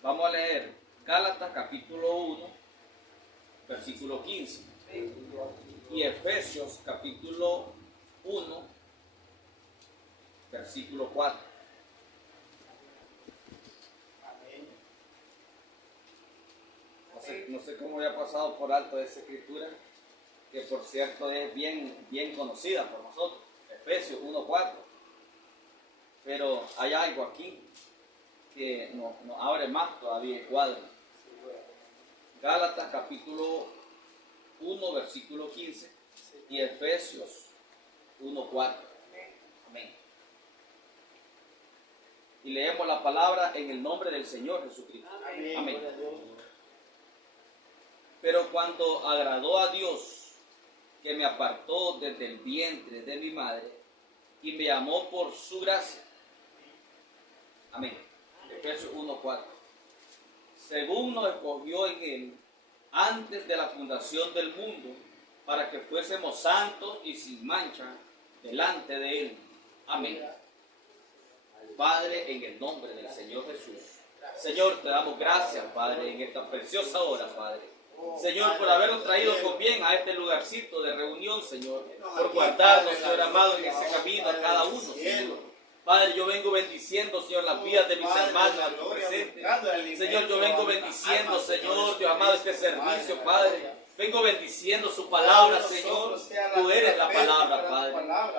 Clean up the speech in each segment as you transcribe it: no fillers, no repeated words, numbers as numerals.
Vamos a leer Gálatas capítulo 1, versículo 15. Y Efesios capítulo 1, versículo 4. No sé cómo había pasado por alto esa escritura, que por cierto es bien conocida por nosotros, Efesios 1:4. Pero hay algo aquí que nos abre más todavía el cuadro. Gálatas capítulo 1, versículo 15 y Efesios 1:4. Amén. Y leemos la palabra en el nombre del Señor Jesucristo. Amén. Pero cuando agradó a Dios, que me apartó desde el vientre de mi madre y me llamó por su gracia. Amén. Efesios 1:4. Según nos escogió en él antes de la fundación del mundo, para que fuésemos santos y sin mancha delante de él. Amén. Padre, en el nombre del Señor Jesús. Señor, te damos gracias, Padre, en esta preciosa hora, Padre. Señor, por habernos traído con bien a este lugarcito de reunión, Señor. Por guardarnos, Señor amado, en ese camino a cada uno, Señor. Padre, yo vengo bendiciendo, Señor, las vidas de mis hermanos aquí presentes. Señor, yo vengo bendiciendo, Señor, Dios amado, este servicio, Padre. Vengo bendiciendo su palabra, Señor. Tú eres la palabra, Padre.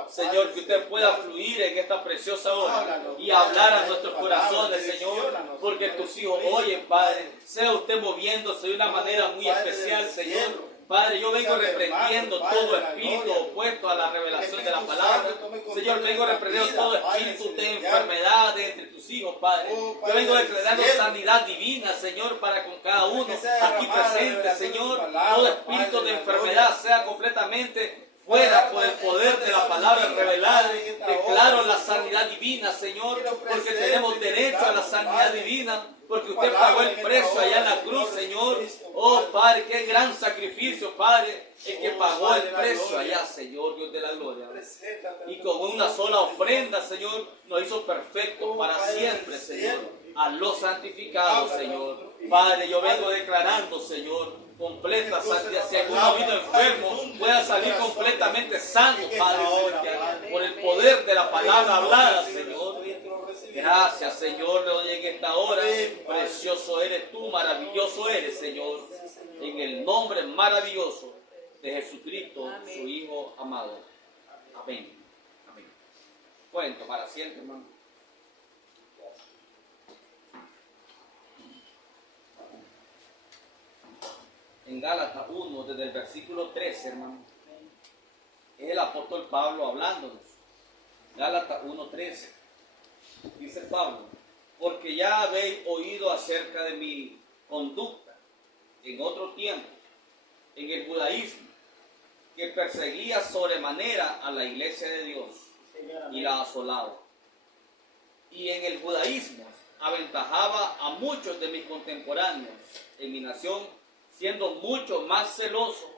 Señor, que usted pueda fluir en esta preciosa hora y hablar a nuestros corazones, Señor, porque tus hijos oyen, Padre. Sea usted moviéndose de una manera muy especial, Señor. Padre, yo vengo reprendiendo todo espíritu opuesto a la revelación de la palabra. Señor, vengo reprendiendo todo espíritu de enfermedad entre tus hijos, Padre. Yo vengo declarando sanidad divina, Señor, para con cada uno aquí presente, Señor. Todo espíritu de enfermedad sea completamente fuera por el poder de la palabra revelada. Declaro la sanidad divina, Señor, porque tenemos derecho a la sanidad divina, porque usted pagó el precio allá en la cruz, Señor. Oh, Padre, qué gran sacrificio, Padre, el que pagó el precio allá, Señor, Dios de la gloria. Y con una sola ofrenda, Señor, nos hizo perfectos para siempre, Señor, a los santificados, Señor. Padre, yo vengo declarando, Señor, completa santidad. Si alguno vino enfermo, pueda salir completamente sano, Padre, por el poder de la palabra hablada, Señor. Gracias, Señor, le doy en esta hora. Precioso eres tú, maravilloso eres, Señor. En el nombre maravilloso de Jesucristo, su Hijo amado. Amén. Amén. Pueden tomar asiento, hermano. En Gálatas 1, desde el versículo 13, hermano, es el apóstol Pablo hablándonos. Gálatas 1:13. Dice Pablo: porque ya habéis oído acerca de mi conducta en otro tiempo, en el judaísmo, que perseguía sobremanera a la iglesia de Dios y la asolaba. Y en el judaísmo aventajaba a muchos de mis contemporáneos en mi nación, siendo mucho más celoso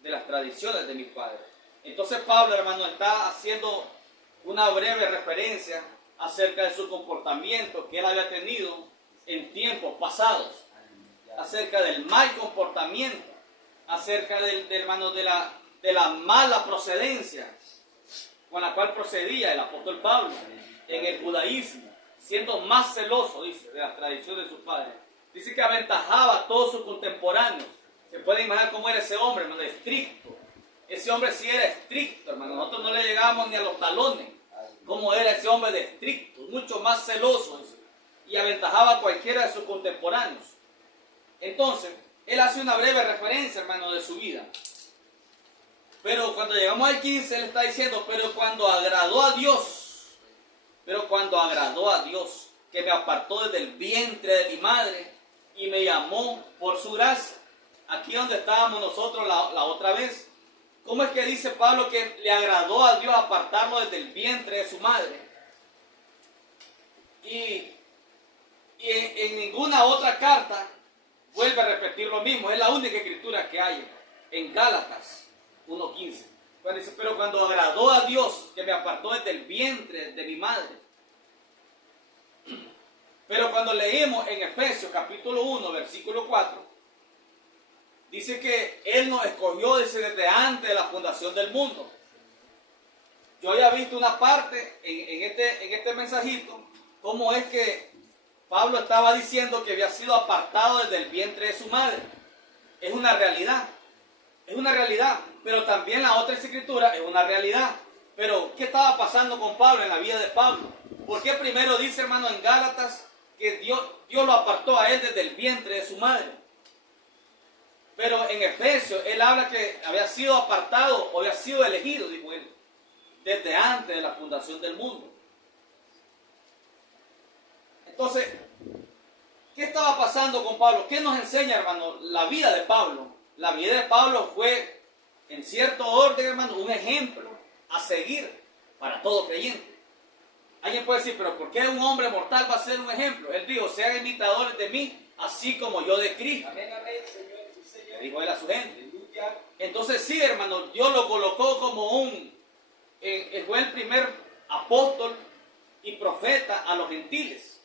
de las tradiciones de mis padres. Entonces Pablo, hermano, está haciendo una breve referencia acerca de su comportamiento que él había tenido en tiempos pasados, acerca del mal comportamiento, acerca hermano, de la mala procedencia con la cual procedía el apóstol Pablo en el judaísmo, siendo más celoso, dice, de las tradiciones de sus padres. Dice que aventajaba a todos sus contemporáneos. Se puede imaginar cómo era ese hombre, hermano, estricto. Ese hombre sí era estricto, hermano. Nosotros no le llegábamos ni a los talones. Cómo era ese hombre de estricto, mucho más celoso, dice, y aventajaba a cualquiera de sus contemporáneos. Entonces, él hace una breve referencia, hermano, de su vida. Pero cuando llegamos al 15, él está diciendo: pero cuando agradó a Dios, que me apartó desde el vientre de mi madre y me llamó por su gracia. Aquí donde estábamos nosotros la otra vez. ¿Cómo es que dice Pablo que le agradó a Dios apartarlo desde el vientre de su madre? Y en ninguna otra carta vuelve a repetir lo mismo. Es la única escritura que hay en Gálatas 1:15. Cuando dice: pero cuando agradó a Dios que me apartó desde el vientre de mi madre. Pero cuando leímos en Efesios capítulo 1, versículo 4, dice que Él nos escogió desde antes de la fundación del mundo. Yo había visto una parte en este mensajito, cómo es que Pablo estaba diciendo que había sido apartado desde el vientre de su madre. Es una realidad, pero también la otra escritura es una realidad. Pero, ¿qué estaba pasando con Pablo en la vida de Pablo? ¿Por qué primero dice, hermano, en Gálatas, que Dios lo apartó a él desde el vientre de su madre? Pero en Efesios, él habla que había sido apartado o había sido elegido, dijo él, desde antes de la fundación del mundo. Entonces, ¿qué estaba pasando con Pablo? ¿Qué nos enseña, hermano, la vida de Pablo? La vida de Pablo fue, en cierto orden, hermano, un ejemplo a seguir para todo creyente. Alguien puede decir, pero ¿por qué un hombre mortal va a ser un ejemplo? Él dijo, sean imitadores de mí, así como yo de Cristo. Amén, amén, Señor, sí, Señor. Dijo él a su gente. Entonces sí, hermano, Dios lo colocó como fue el primer apóstol y profeta a los gentiles.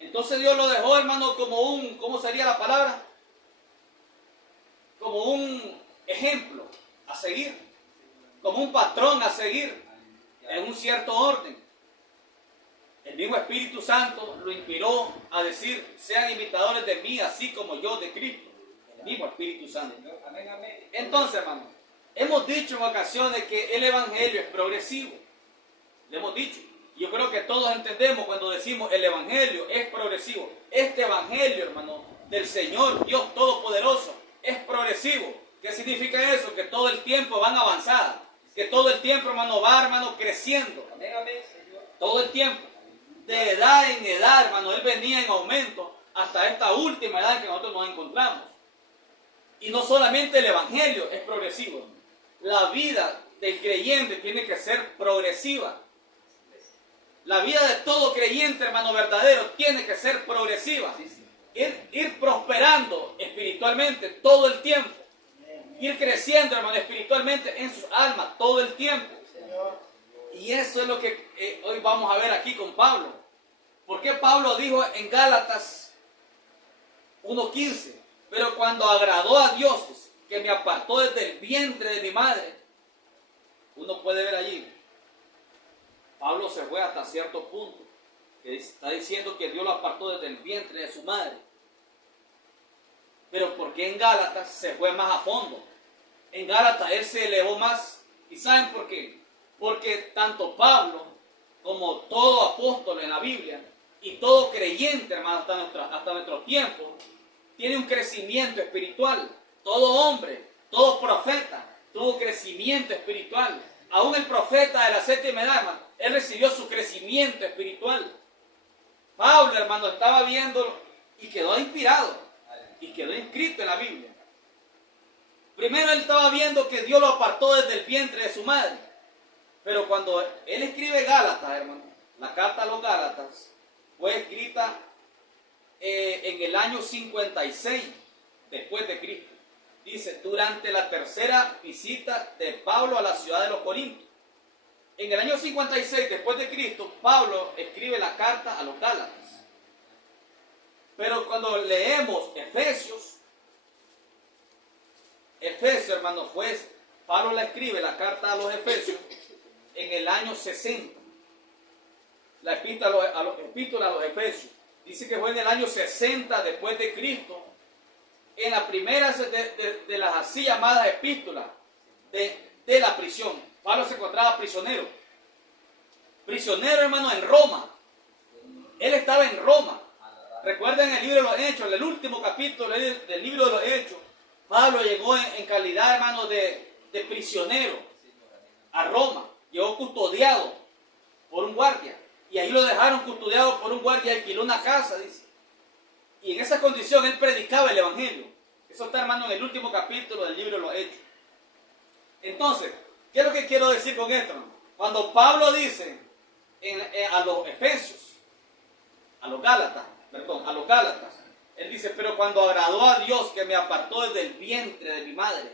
Entonces Dios lo dejó, hermano, como ¿cómo sería la palabra? Como un ejemplo a seguir, como un patrón a seguir en un cierto orden. El mismo Espíritu Santo lo inspiró a decir, sean imitadores de mí, así como yo de Cristo. El mismo Espíritu Santo. Entonces, hermano, hemos dicho en ocasiones que el Evangelio es progresivo. Le hemos dicho. Yo creo que todos entendemos cuando decimos el Evangelio es progresivo. Este Evangelio, hermano, del Señor Dios Todopoderoso es progresivo. ¿Qué significa eso? Que todo el tiempo van avanzada. Que todo el tiempo, hermano, va, hermano, creciendo. Todo el tiempo. De edad en edad, hermano, Él venía en aumento hasta esta última edad en que nosotros nos encontramos. Y no solamente el Evangelio es progresivo. La vida del creyente tiene que ser progresiva. La vida de todo creyente, hermano, verdadero, tiene que ser progresiva. Ir prosperando espiritualmente todo el tiempo. Ir creciendo, hermano, espiritualmente en sus almas todo el tiempo. Y eso es lo que hoy vamos a ver aquí con Pablo. ¿Por qué Pablo dijo en Gálatas 1:15? Pero cuando agradó a Dios, que me apartó desde el vientre de mi madre, uno puede ver allí, Pablo se fue hasta cierto punto, que está diciendo que Dios lo apartó desde el vientre de su madre. Pero ¿por qué en Gálatas se fue más a fondo? En Gálatas él se elevó más. ¿Y saben por qué? Porque tanto Pablo como todo apóstol en la Biblia y todo creyente, hermano, hasta nuestro tiempo, tiene un crecimiento espiritual. Todo hombre, todo profeta, tuvo crecimiento espiritual. Aún el profeta de la séptima edad, hermano, él recibió su crecimiento espiritual. Pablo, hermano, estaba viendo y quedó inspirado y quedó inscrito en la Biblia. Primero él estaba viendo que Dios lo apartó desde el vientre de su madre. Pero cuando él escribe Gálatas, hermano, la carta a los Gálatas fue escrita en el año 56 después de Cristo. Dice, durante la tercera visita de Pablo a la ciudad de los Corintios. En el año 56 después de Cristo, Pablo escribe la carta a los Gálatas. Pero cuando leemos Efesios, hermano, pues Pablo le escribe la carta a los Efesios en el año 60. La epístola a los Efesios. Dice que fue en el año 60 después de Cristo, en la primera de las así llamadas epístolas de la prisión. Pablo se encontraba prisionero. Prisionero, hermano, en Roma. Él estaba en Roma. Recuerden el libro de los Hechos, el último capítulo del libro de los Hechos. Pablo llegó en calidad, hermano, de prisionero a Roma. Llegó custodiado por un guardia. Y ahí lo dejaron custodiado por un guardia, alquiló una casa, dice. Y en esa condición él predicaba el Evangelio. Eso está, hermano, en el último capítulo del libro de los Hechos. Entonces, ¿qué es lo que quiero decir con esto? Cuando Pablo dice a los Efesios, a los Gálatas, él dice, pero cuando agradó a Dios que me apartó desde el vientre de mi madre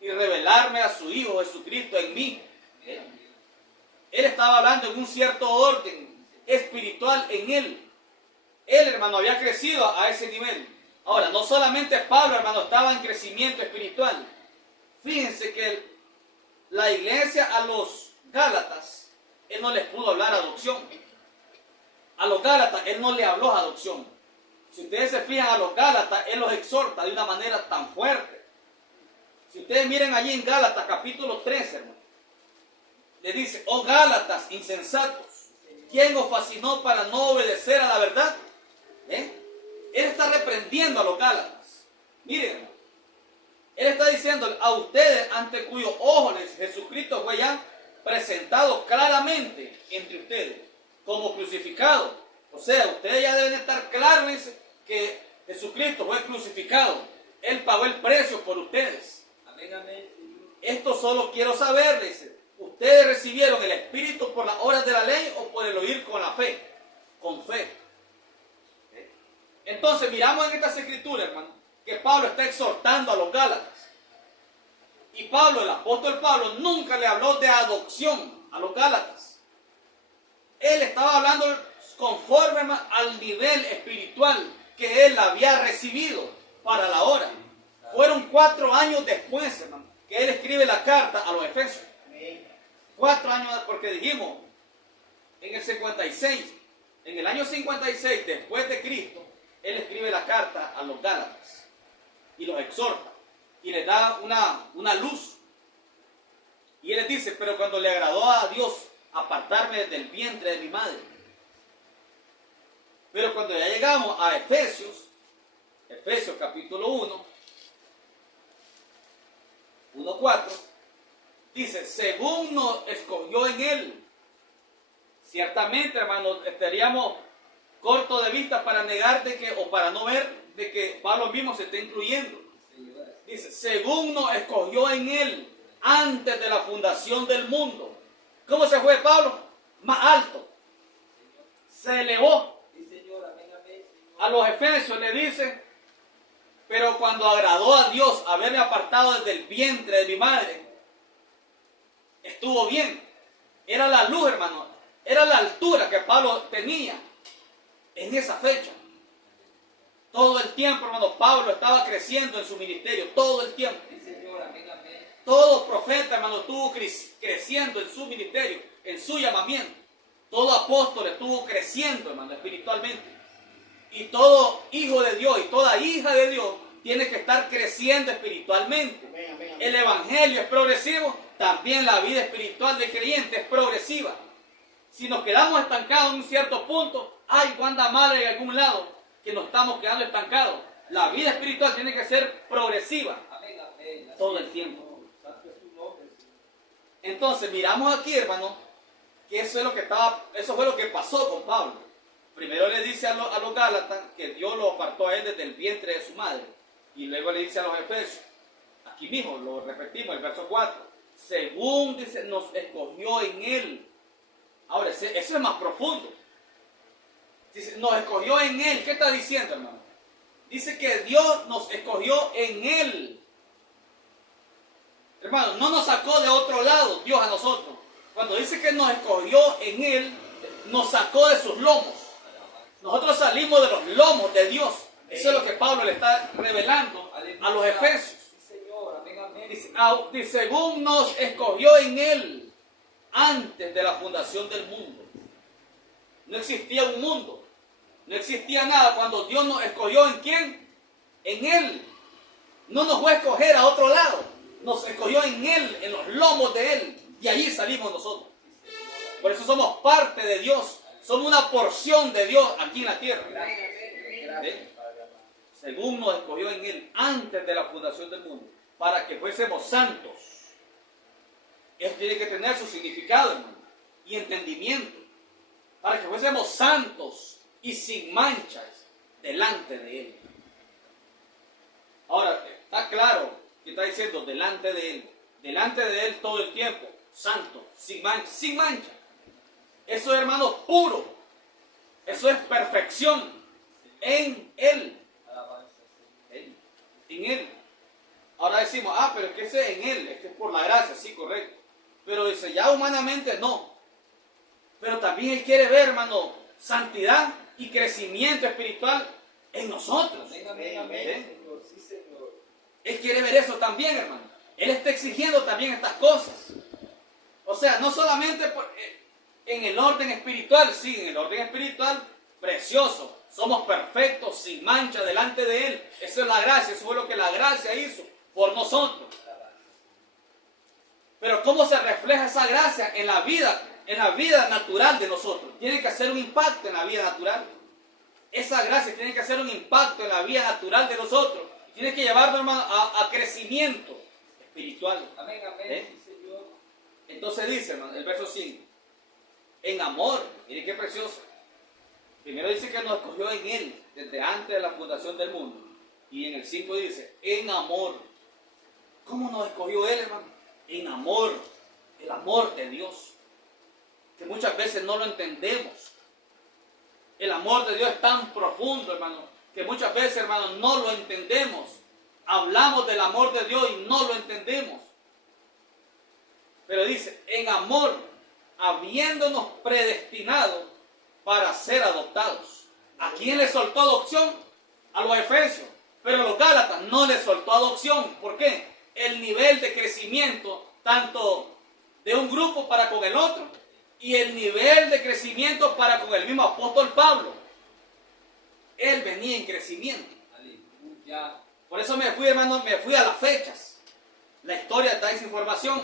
y revelarme a su Hijo Jesucristo en mí, él estaba hablando en un cierto orden espiritual en él. Él, hermano, había crecido a ese nivel. Ahora, no solamente Pablo, hermano, estaba en crecimiento espiritual. Fíjense que la iglesia a los Gálatas, él no les pudo hablar adopción. A los Gálatas, él no le habló adopción. Si ustedes se fijan a los Gálatas, él los exhorta de una manera tan fuerte. Si ustedes miren allí en Gálatas, capítulo 13, hermano, le dice: oh Gálatas insensatos, ¿quién os fascinó para no obedecer a la verdad? Él está reprendiendo a los Gálatas. Miren, él está diciendo a ustedes, ante cuyos ojos Jesucristo fue ya presentado claramente entre ustedes como crucificado. O sea, ustedes ya deben estar claros que Jesucristo fue crucificado. Él pagó el precio por ustedes. Amén, amén. Esto solo quiero saber, dice: ¿ustedes recibieron el Espíritu por las obras de la ley o por el oír con la fe? Con fe. Entonces miramos en estas escrituras, hermano, que Pablo está exhortando a los Gálatas. Y Pablo, el apóstol Pablo, nunca le habló de adopción a los Gálatas. Él estaba hablando conforme, hermano, al nivel espiritual que él había recibido para la hora. Fueron 4 años después, hermano, que él escribe la carta a los Efesios. 4 años, porque dijimos, en el 56, en el año 56 después de Cristo, él escribe la carta a los Gálatas y los exhorta y les da una luz. Y él les dice: pero cuando le agradó a Dios apartarme del vientre de mi madre. Pero cuando ya llegamos a Efesios capítulo 1:4, dice: según nos escogió en él. Ciertamente, hermanos, estaríamos cortos de vista para negar de que, o para no ver de que Pablo mismo se está incluyendo. Dice: según nos escogió en él antes de la fundación del mundo. ¿Cómo se fue Pablo? Más alto. Se elevó. A los Efesios le dice: pero cuando agradó a Dios haberme apartado desde el vientre de mi madre, estuvo bien. Era la luz, hermano. Era la altura que Pablo tenía en esa fecha. Todo el tiempo, hermano, Pablo estaba creciendo en su ministerio. Todo el tiempo. Todo profeta, hermano, estuvo creciendo en su ministerio, en su llamamiento. Todo apóstol estuvo creciendo, hermano, espiritualmente. Y todo hijo de Dios y toda hija de Dios tiene que estar creciendo espiritualmente. El evangelio es progresivo, también la vida espiritual del creyente es progresiva. Si nos quedamos estancados en un cierto punto, hay anda mal en algún lado que nos estamos quedando estancados. La vida espiritual tiene que ser progresiva todo el tiempo. Entonces miramos aquí, hermano, que eso fue lo que pasó con Pablo. Primero le dice a los Gálatas que Dios lo apartó a él desde el vientre de su madre. Y luego le dice a los Efesios, aquí mismo lo repetimos, el verso 4, según dice, nos escogió en él. Ahora, eso es más profundo. Dice, nos escogió en él. ¿Qué está diciendo, hermano? Dice que Dios nos escogió en él. Hermano, no nos sacó de otro lado Dios a nosotros. Cuando dice que nos escogió en él, nos sacó de sus lomos. Nosotros salimos de los lomos de Dios. Eso es lo que Pablo le está revelando a los Efesios. Dice, según nos escogió en él antes de la fundación del mundo. No existía un mundo. No existía nada cuando Dios nos escogió. ¿En quién? En él. No nos fue a escoger a otro lado. Nos escogió en él, en los lomos de él. Y allí salimos nosotros. Por eso somos parte de Dios. Somos una porción de Dios aquí en la tierra. ¿Sí? Según nos escogió en él antes de la fundación del mundo, para que fuésemos santos. Eso tiene que tener su significado, hermano, y entendimiento. Para que fuésemos santos y sin manchas delante de él. Ahora, está claro que está diciendo delante de él. Delante de él todo el tiempo. Santo, sin mancha, sin mancha. Eso es, hermano, puro. Eso es perfección en él. En él. Ahora decimos, pero es que ese es en él, es que es por la gracia, sí, correcto. Pero dice, ya humanamente no. Pero también él quiere ver, hermano, santidad y crecimiento espiritual en nosotros. Amén. Él quiere ver eso también, hermano. Él está exigiendo también estas cosas. O sea, no solamente en el orden espiritual, sí, en el orden espiritual, precioso. Somos perfectos, sin mancha, delante de Él. Eso es la gracia, eso fue lo que la gracia hizo por nosotros. Pero ¿cómo se refleja esa gracia en la vida natural de nosotros? Tiene que hacer un impacto en la vida natural. Esa gracia tiene que hacer un impacto en la vida natural de nosotros. Tiene que llevarnos, hermano, a crecimiento espiritual. Amén. Señor. Entonces dice, hermano, el verso 5. En amor, mire qué precioso. Primero dice que nos escogió en Él, desde antes de la fundación del mundo. Y en el 5 dice, en amor. ¿Cómo nos escogió Él, hermano? En amor. El amor de Dios. Que muchas veces no lo entendemos. El amor de Dios es tan profundo, hermano, que muchas veces, hermano, no lo entendemos. Hablamos del amor de Dios y no lo entendemos. Pero dice, en amor, habiéndonos predestinado para ser adoptados. ¿A quién le soltó adopción? A los efesios. Pero a los gálatas no les soltó adopción. ¿Por qué? El nivel de crecimiento, tanto de un grupo para con el otro, y el nivel de crecimiento para con el mismo apóstol Pablo. Él venía en crecimiento. Aleluya. Por eso me fui, hermano, me fui a las fechas. La historia da esa información.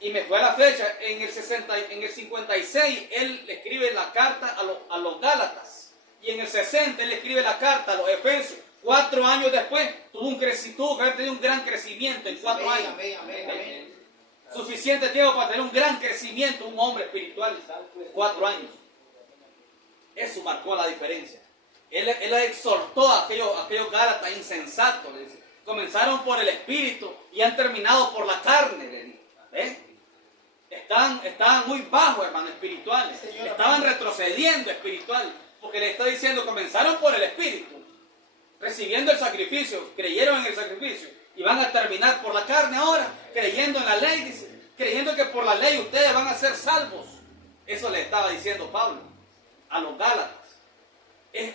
Y me fui a la fecha. En el 56, él le escribe la carta a los Gálatas. Y en el 60, él le escribe la carta a los Efesios. 4 años después, tuvo que haber tenido un gran crecimiento en 4 años. Amén. Suficiente tiempo para tener un gran crecimiento, un hombre espiritual. 4 años. Eso marcó la diferencia. Él exhortó a aquellos Gálatas insensatos. Le dice. Comenzaron por el espíritu y han terminado por la carne. Le dice. Estaban muy bajos, hermanos, espirituales. Estaban retrocediendo espiritual. Porque le está diciendo, comenzaron por el espíritu, recibiendo el sacrificio, creyeron en el sacrificio. Y van a terminar por la carne ahora, creyendo en la ley, dice, creyendo que por la ley ustedes van a ser salvos. Eso le estaba diciendo Pablo a los Gálatas.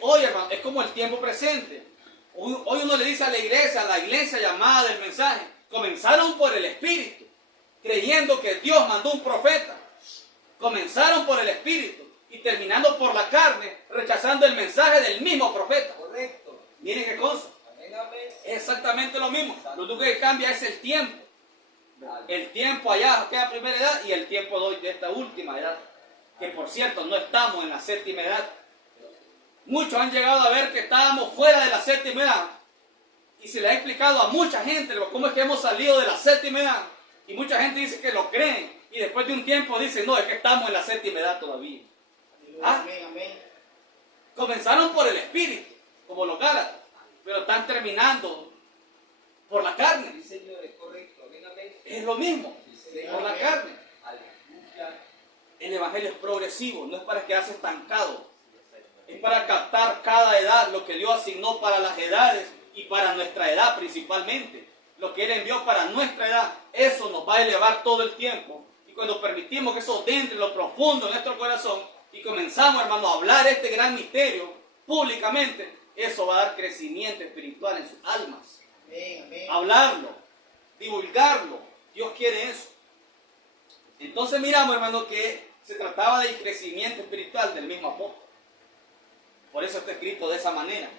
Hoy, hermano, es como el tiempo presente. Hoy uno le dice a la iglesia llamada del mensaje, comenzaron por el Espíritu, creyendo que Dios mandó un profeta. Comenzaron por el Espíritu y terminando por la carne, rechazando el mensaje del mismo profeta. Correcto. Miren qué cosa. Amén. Es exactamente lo mismo. Lo único que cambia es el tiempo. El tiempo allá, aquella primera edad, y el tiempo de hoy, de esta última edad. Que por cierto, no estamos en la séptima edad. Muchos han llegado a ver que estábamos fuera de la séptima edad. Y se le ha explicado a mucha gente cómo es que hemos salido de la séptima edad. Y mucha gente dice que lo creen. Y después de un tiempo dicen, no, es que estamos en la séptima edad todavía. Amén. Comenzaron por el espíritu, como los Gálatas, pero están terminando por la carne. Sí, Señor, es correcto. Amén. Es lo mismo, por la carne. Aleluya. El evangelio es progresivo, no es para quedarse estancado. Es para captar cada edad, lo que Dios asignó para las edades y para nuestra edad principalmente. Lo que Él envió para nuestra edad, eso nos va a elevar todo el tiempo. Y cuando permitimos que eso entre en lo profundo de nuestro corazón y comenzamos, hermano, a hablar este gran misterio públicamente, eso va a dar crecimiento espiritual en sus almas. Amén. Hablarlo, divulgarlo, Dios quiere eso. Entonces miramos, hermano, que se trataba del crecimiento espiritual del mismo apóstol. Por eso está escrito de esa manera.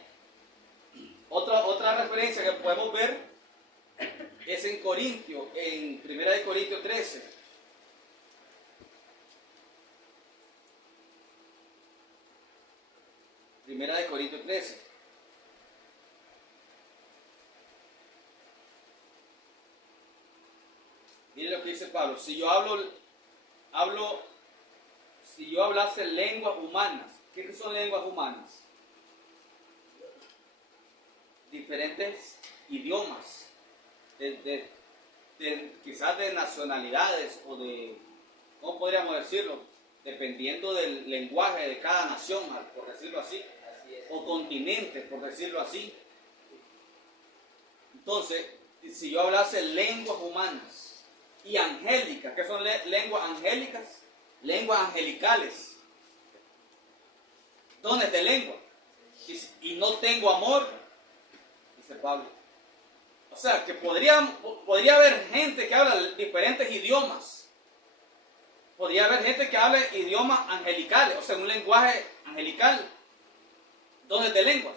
Otra referencia que podemos ver es en Corintios, en 1 Corintios 13. Primera de Corintios 13. Mire lo que dice Pablo. Si yo hablase lenguas humanas. ¿Qué son lenguas humanas? Diferentes idiomas, quizás de nacionalidades o de, ¿cómo podríamos decirlo? Dependiendo del lenguaje de cada nación, por decirlo así, o continentes, por decirlo así. Entonces, si yo hablase lenguas humanas y angélicas, ¿qué son lenguas angélicas? Lenguas angelicales. dones de lengua. Dice, y no tengo amor, dice Pablo. O sea, que podría haber gente que habla diferentes idiomas. Podría haber gente que hable idiomas angelicales, o sea, un lenguaje angelical, dones de lenguas.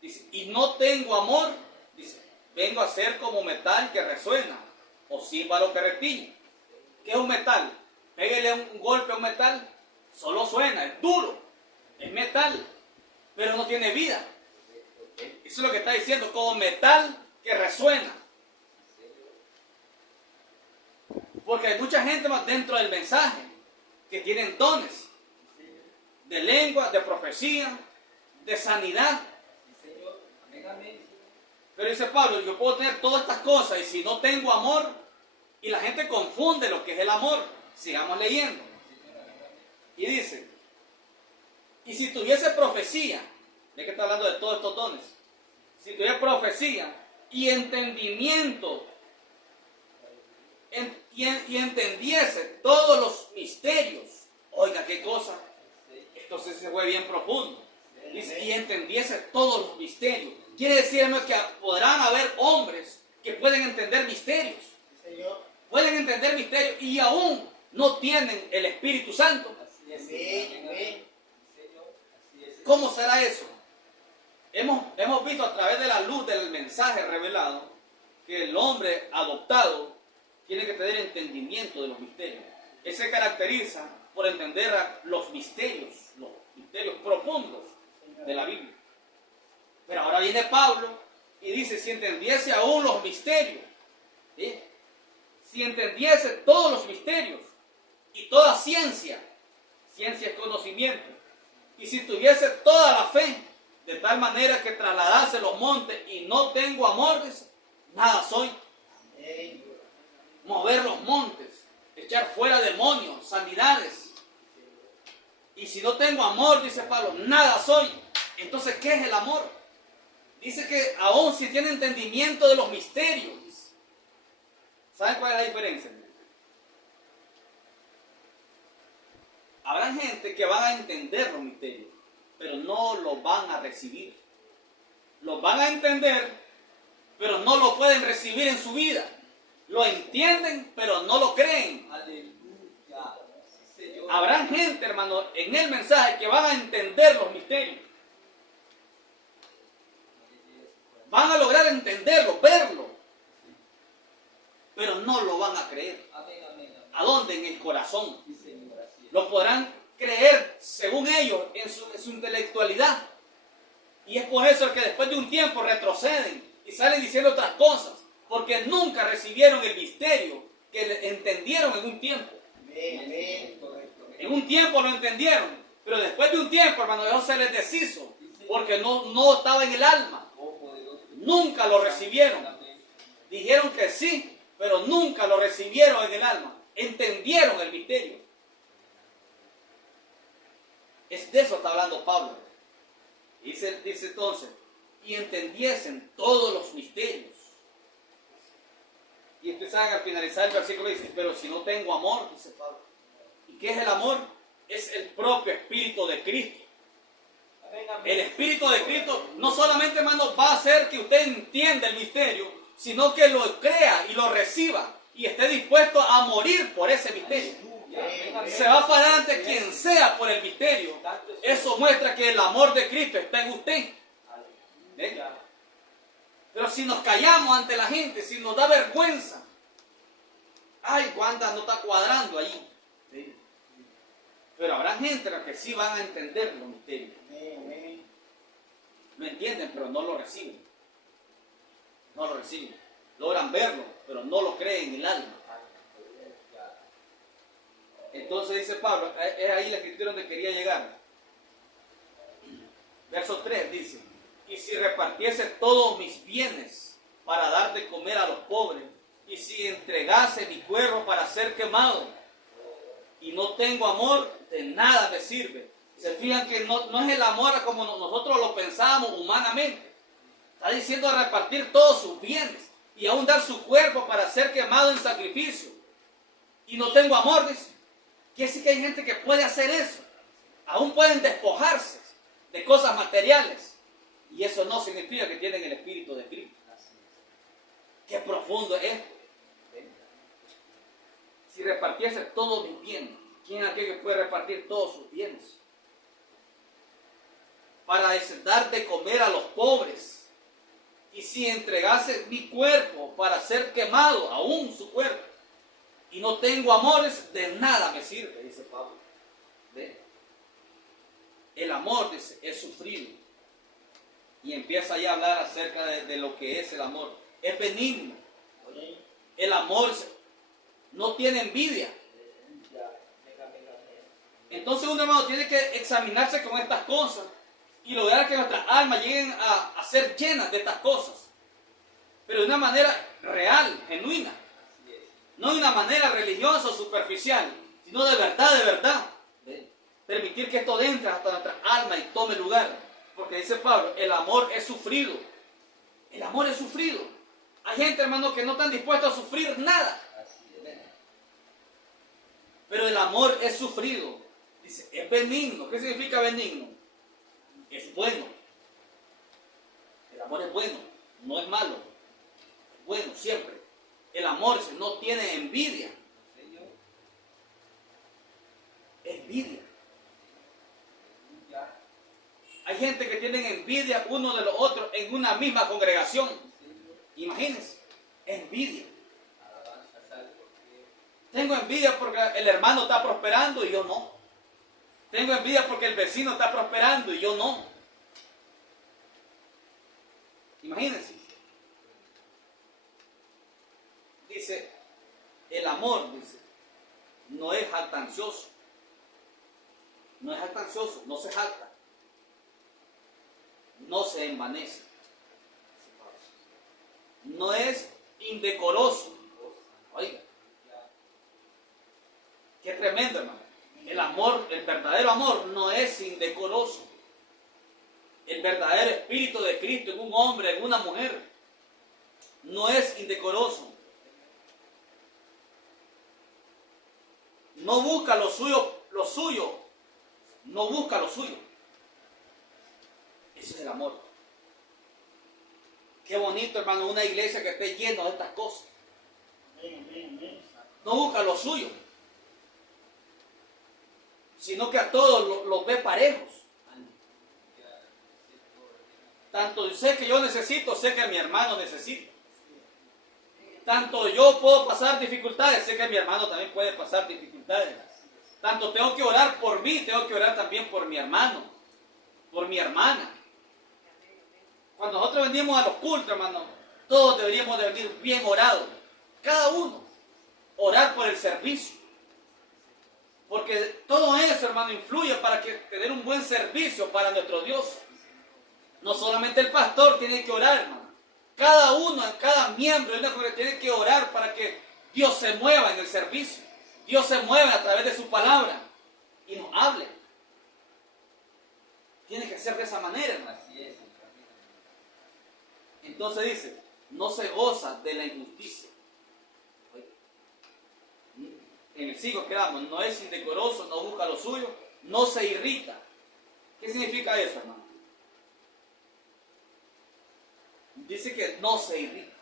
Dice, y no tengo amor, dice, vengo a ser como metal que resuena, o címbalo que retiñe. ¿Qué es un metal? Pégale un golpe a un metal, solo suena, es duro, es metal, pero no tiene vida. Eso es lo que está diciendo, como metal que resuena. Porque hay mucha gente más dentro del mensaje que tienen dones de lengua, de profecía, de sanidad. Pero dice Pablo, yo puedo tener todas estas cosas y si no tengo amor, y la gente confunde lo que es el amor. Sigamos leyendo. Y dice, y si tuviese profecía, ya que está hablando de todos estos dones, si tuviese profecía y entendimiento, y entendiese todos los misterios, oiga qué cosa, entonces se fue bien profundo. Dice, y entendiese todos los misterios. Quiere decirme que podrán haber hombres que pueden entender misterios. Pueden entender misterios y aún no tienen el Espíritu Santo. ¿Cómo será eso? Hemos visto a través de la luz del mensaje revelado que el hombre adoptado tiene que tener entendimiento de los misterios. Él se caracteriza por entender los misterios profundos de la Biblia. Pero ahora viene Pablo y dice, si entendiese aún los misterios, ¿sí? Si entendiese todos los misterios y toda ciencia es conocimiento, y si tuviese toda la fe, de tal manera que trasladase los montes y no tengo amor, nada soy. Mover los montes, echar fuera demonios, sanidades. Y si no tengo amor, dice Pablo, nada soy. Entonces, ¿qué es el amor? Dice que aún si tiene entendimiento de los misterios. ¿Saben cuál es la diferencia? Habrá gente que van a entender los misterios, pero no los van a recibir. Los van a entender, pero no lo pueden recibir en su vida. Lo entienden, pero no lo creen. Habrá gente, hermano, en el mensaje que van a entender los misterios. Van a lograr entenderlo, verlo, pero no lo van a creer. ¿A dónde? En el corazón. Lo podrán creer, según ellos, en su intelectualidad. Y es por eso que después de un tiempo retroceden y salen diciendo otras cosas, porque nunca recibieron el misterio que entendieron en un tiempo. En un tiempo lo entendieron, pero después de un tiempo, hermano, Dios se les deshizo, porque no estaba en el alma. Nunca lo recibieron. Dijeron que sí, pero nunca lo recibieron en el alma. Entendieron el misterio. Es de eso está hablando Pablo. Dice entonces, y entendiesen todos los misterios. Y empiezan al finalizar el versículo, dice, pero si no tengo amor, dice Pablo. ¿Y qué es el amor? Es el propio Espíritu de Cristo. El Espíritu de Cristo no solamente, hermano, va a hacer que usted entienda el misterio, sino que lo crea y lo reciba y esté dispuesto a morir por ese misterio. Se va a parar ante quien sea por el misterio. Eso muestra que el amor de Cristo está en usted. Pero si nos callamos ante la gente, si nos da vergüenza, ay, Wanda no está cuadrando allí. Pero habrá gente que sí van a entender los misterios. Lo entienden, pero no lo reciben. No lo reciben. Logran verlo, pero no lo creen en el alma. Entonces dice Pablo, es ahí la escritura donde quería llegar. Verso 3 dice, y si repartiese todos mis bienes para dar de comer a los pobres, y si entregase mi cuerpo para ser quemado, y no tengo amor, de nada me sirve. Se fijan que no es el amor como nosotros lo pensamos humanamente. Está diciendo a repartir todos sus bienes y aún dar su cuerpo para ser quemado en sacrificio. Y no tengo amor, dice. Quiere decir que hay gente que puede hacer eso. Aún pueden despojarse de cosas materiales. Y eso no significa que tienen el Espíritu de Cristo. Qué profundo es esto. Si repartiese todos mis bienes, ¿quién es aquel que puede repartir todos sus bienes? Para dar de comer a los pobres. Y si entregase mi cuerpo para ser quemado, aún su cuerpo, y no tengo amores, de nada me sirve, dice Pablo. ¿Ve? El amor, dice, es sufrido. Y empieza ya a hablar acerca de lo que es el amor. Es benigno. El amor no tiene envidia. Entonces un hermano tiene que examinarse con estas cosas y lograr que nuestras almas lleguen a ser llenas de estas cosas. Pero de una manera real, genuina. No de una manera religiosa o superficial, sino de verdad, de verdad. Permitir que esto entre hasta nuestra alma y tome lugar. Porque dice Pablo, el amor es sufrido. El amor es sufrido. Hay gente, hermano, que no están dispuestos a sufrir nada. Pero el amor es sufrido. Dice, es benigno. ¿Qué significa benigno? Es bueno. El amor es bueno, no es malo. Es bueno siempre. El amor no tiene envidia. Envidia. Hay gente que tiene envidia uno de los otros en una misma congregación. Imagínense, envidia. Tengo envidia porque el hermano está prosperando y yo no. Tengo envidia porque el vecino está prosperando y yo no. Imagínense. Dice, el amor, dice, no es jactancioso. No es jactancioso, no se jacta. No se envanece. No es indecoroso. Oiga, qué tremendo, hermano. El amor, el verdadero amor no es indecoroso. El verdadero espíritu de Cristo en un hombre, en una mujer, no es indecoroso. No busca lo suyo. No busca lo suyo. Ese es el amor. Qué bonito, hermano, una iglesia que esté llena de estas cosas. No busca lo suyo, sino que a todos los ve parejos. Tanto sé que yo necesito, sé que mi hermano necesita. Tanto yo puedo pasar dificultades, sé que mi hermano también puede pasar dificultades. Tanto tengo que orar por mí, tengo que orar también por mi hermano, por mi hermana. Cuando nosotros venimos a los cultos, hermano, todos deberíamos de venir bien orados. Cada uno. Orar por el servicio. Porque todo eso, hermano, influye para tener un buen servicio para nuestro Dios. No solamente el pastor tiene que orar, hermano. Cada uno, cada miembro de una congregación tiene que orar para que Dios se mueva en el servicio. Dios se mueva a través de su palabra y nos hable. Tiene que ser de esa manera, hermano. Así es. Entonces dice, no se goza de la injusticia. En el 5 quedamos, no es indecoroso, no busca lo suyo, no se irrita. ¿Qué significa eso, hermano? Dice que no se irrita.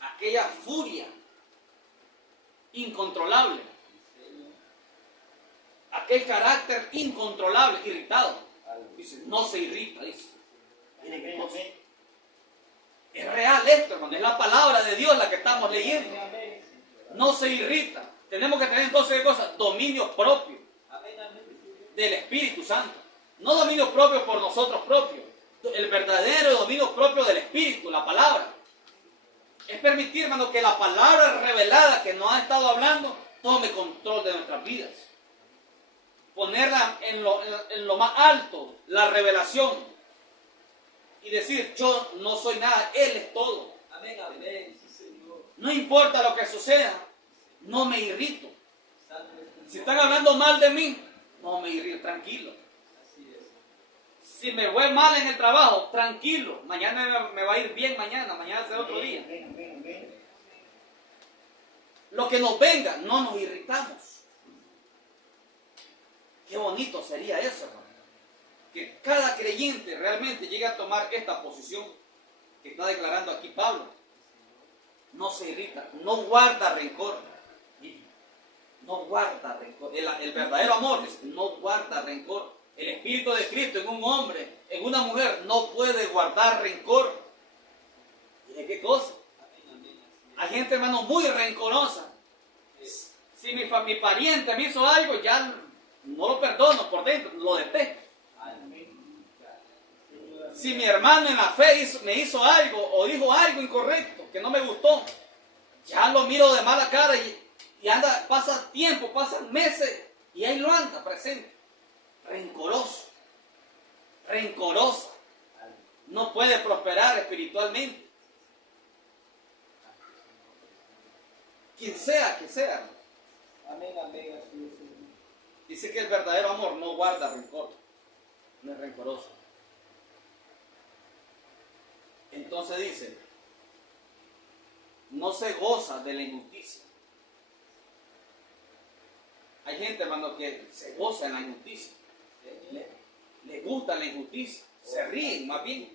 Aquella furia incontrolable, aquel carácter incontrolable, irritado, dice, no se irrita, dice. Es real esto, hermano, es la palabra de Dios la que estamos leyendo. No se irrita. Tenemos que tener entonces, ¿qué cosa? Dominio propio del Espíritu Santo. No dominio propio por nosotros propios. El verdadero dominio propio del Espíritu, la palabra. Es permitir, hermano, que la palabra revelada que nos ha estado hablando tome control de nuestras vidas. Ponerla en lo más alto, la revelación. Y decir, yo no soy nada, Él es todo. Amén, amén. No importa lo que suceda, no me irrito. Si están hablando mal de mí, no me irrito, tranquilo. Si me voy mal en el trabajo, tranquilo. Mañana me va a ir bien, mañana será otro día. Lo que nos venga, no nos irritamos. Qué bonito sería eso, hermano. Que cada creyente realmente llegue a tomar esta posición que está declarando aquí Pablo. No se irrita, no guarda rencor. No guarda rencor. El verdadero amor no guarda rencor. El Espíritu de Cristo en un hombre, en una mujer, no puede guardar rencor. ¿Y qué cosa? Hay gente, hermano, muy rencorosa. Si mi pariente me hizo algo, ya no lo perdono por dentro, lo detesto. Si mi hermano en la fe me hizo algo o dijo algo incorrecto que no me gustó, ya lo miro de mala cara y anda, pasa tiempo, pasan meses y ahí lo anda presente. Rencoroso, rencorosa. No puede prosperar espiritualmente. Quien sea que sea. Amén, amén, así es. Dice que el verdadero amor no guarda rencor, no es rencoroso. Entonces dice, no se goza de la injusticia. Hay gente, hermano, que se goza en la injusticia. Le gusta la injusticia, se ríen más bien.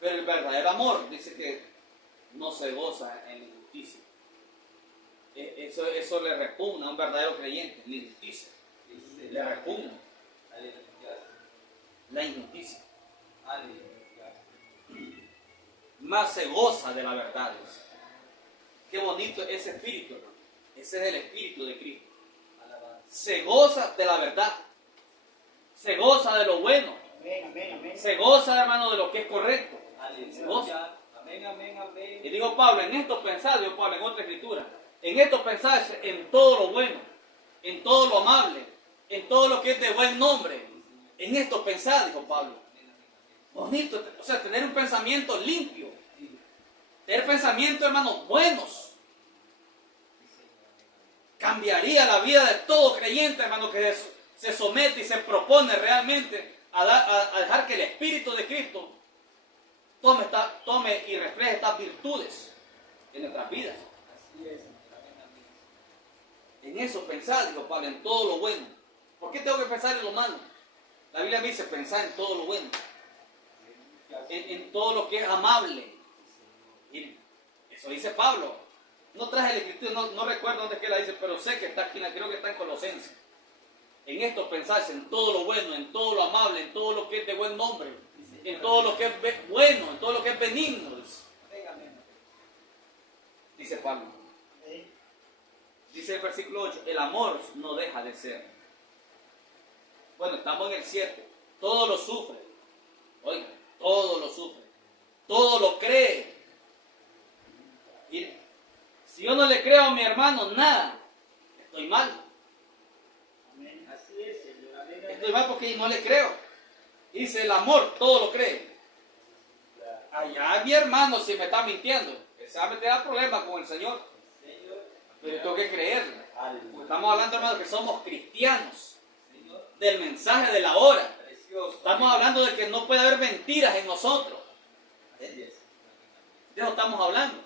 Pero el verdadero amor dice que no se goza en la injusticia. Eso le repugna a un verdadero creyente, la injusticia. Le repugna la injusticia. Más se goza de la verdad. Qué bonito ese espíritu, hermano. Ese es el espíritu de Cristo. Se goza de la verdad. Se goza de lo bueno. Amén, amén, amén. Se goza, hermano, de lo que es correcto. Se goza. Amén, amén, amén. Y digo Pablo, en esto pensad, digo Pablo en otra escritura, en esto pensad en todo lo bueno, en todo lo amable, en todo lo que es de buen nombre. En esto pensad, dijo Pablo. Bonito, o sea, tener un pensamiento limpio. Tener pensamientos, hermanos, buenos. Cambiaría la vida de todo creyente, hermano, que se somete y se propone realmente a dejar que el Espíritu de Cristo tome y refleje estas virtudes en nuestras vidas. Así es. En eso pensar, dijo Pablo, en todo lo bueno. ¿Por qué tengo que pensar en lo malo? La Biblia me dice pensar en todo lo bueno. En todo lo que es amable. Y eso dice Pablo. No traje la escritura, no recuerdo dónde es que la dice, pero sé que está aquí, creo que está en Colosenses. En esto pensáis en todo lo bueno, en todo lo amable, en todo lo que es de buen nombre, en todo lo que es bueno, en todo lo que es benigno. Dice Pablo. Dice el versículo 8, el amor no deja de ser. Bueno, estamos en el 7. Todo lo sufre. Oiga, todo lo sufre. Todo lo cree. Y si yo no le creo a mi hermano nada, estoy mal. Así es, Señor. Amén, Estoy mal porque no le creo. Dice el amor, todo lo cree. Allá mi hermano si me está mintiendo, él se va a meter a problemas con el Señor. Pero yo tengo que creerle. Porque estamos hablando, hermano, que somos cristianos. Del mensaje de la hora. Estamos hablando de que no puede haber mentiras en nosotros. De eso estamos hablando.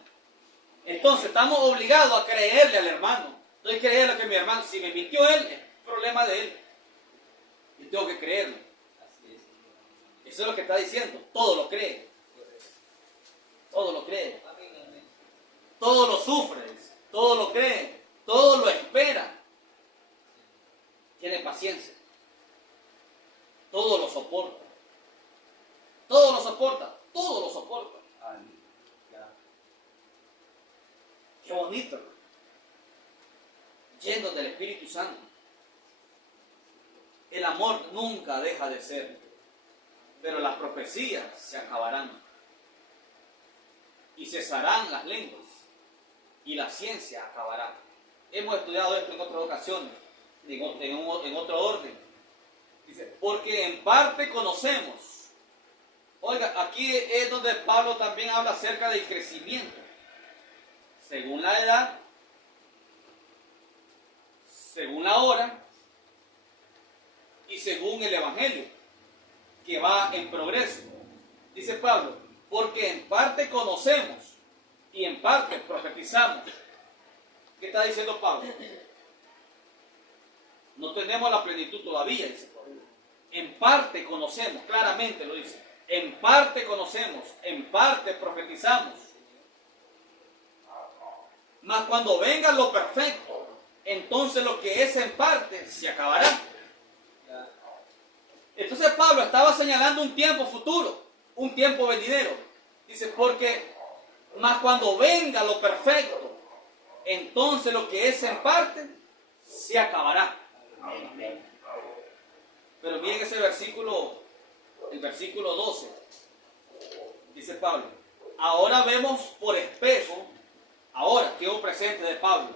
Entonces estamos obligados a creerle al hermano. Entonces creerle que mi hermano, si me mintió él, es problema de él. Yo tengo que creerle. Eso es lo que está diciendo. Todo lo cree. Todo lo cree. Todo lo sufre. Todo lo cree. Todo lo espera. Tiene paciencia. Todo lo soporta. Todo lo soporta. Todo lo soporta. Qué bonito. Lleno del Espíritu Santo. El amor nunca deja de ser. Pero las profecías se acabarán. Y cesarán las lenguas. Y la ciencia acabará. Hemos estudiado esto en otras ocasiones. En otro orden. Dice, porque en parte conocemos. Oiga, aquí es donde Pablo también habla acerca del crecimiento. Según la edad, según la hora y según el evangelio, que va en progreso. Dice Pablo, porque en parte conocemos y en parte profetizamos. ¿Qué está diciendo Pablo? No tenemos la plenitud todavía, dice Pablo. En parte conocemos, claramente lo dice. En parte conocemos, en parte profetizamos. Mas cuando venga lo perfecto, entonces lo que es en parte se acabará. Entonces Pablo estaba señalando un tiempo futuro, un tiempo venidero. Dice, porque mas cuando venga lo perfecto, entonces lo que es en parte se acabará. Pero miren ese versículo, el versículo 12. Dice Pablo, ahora vemos por espejo, ahora, que es un presente de Pablo,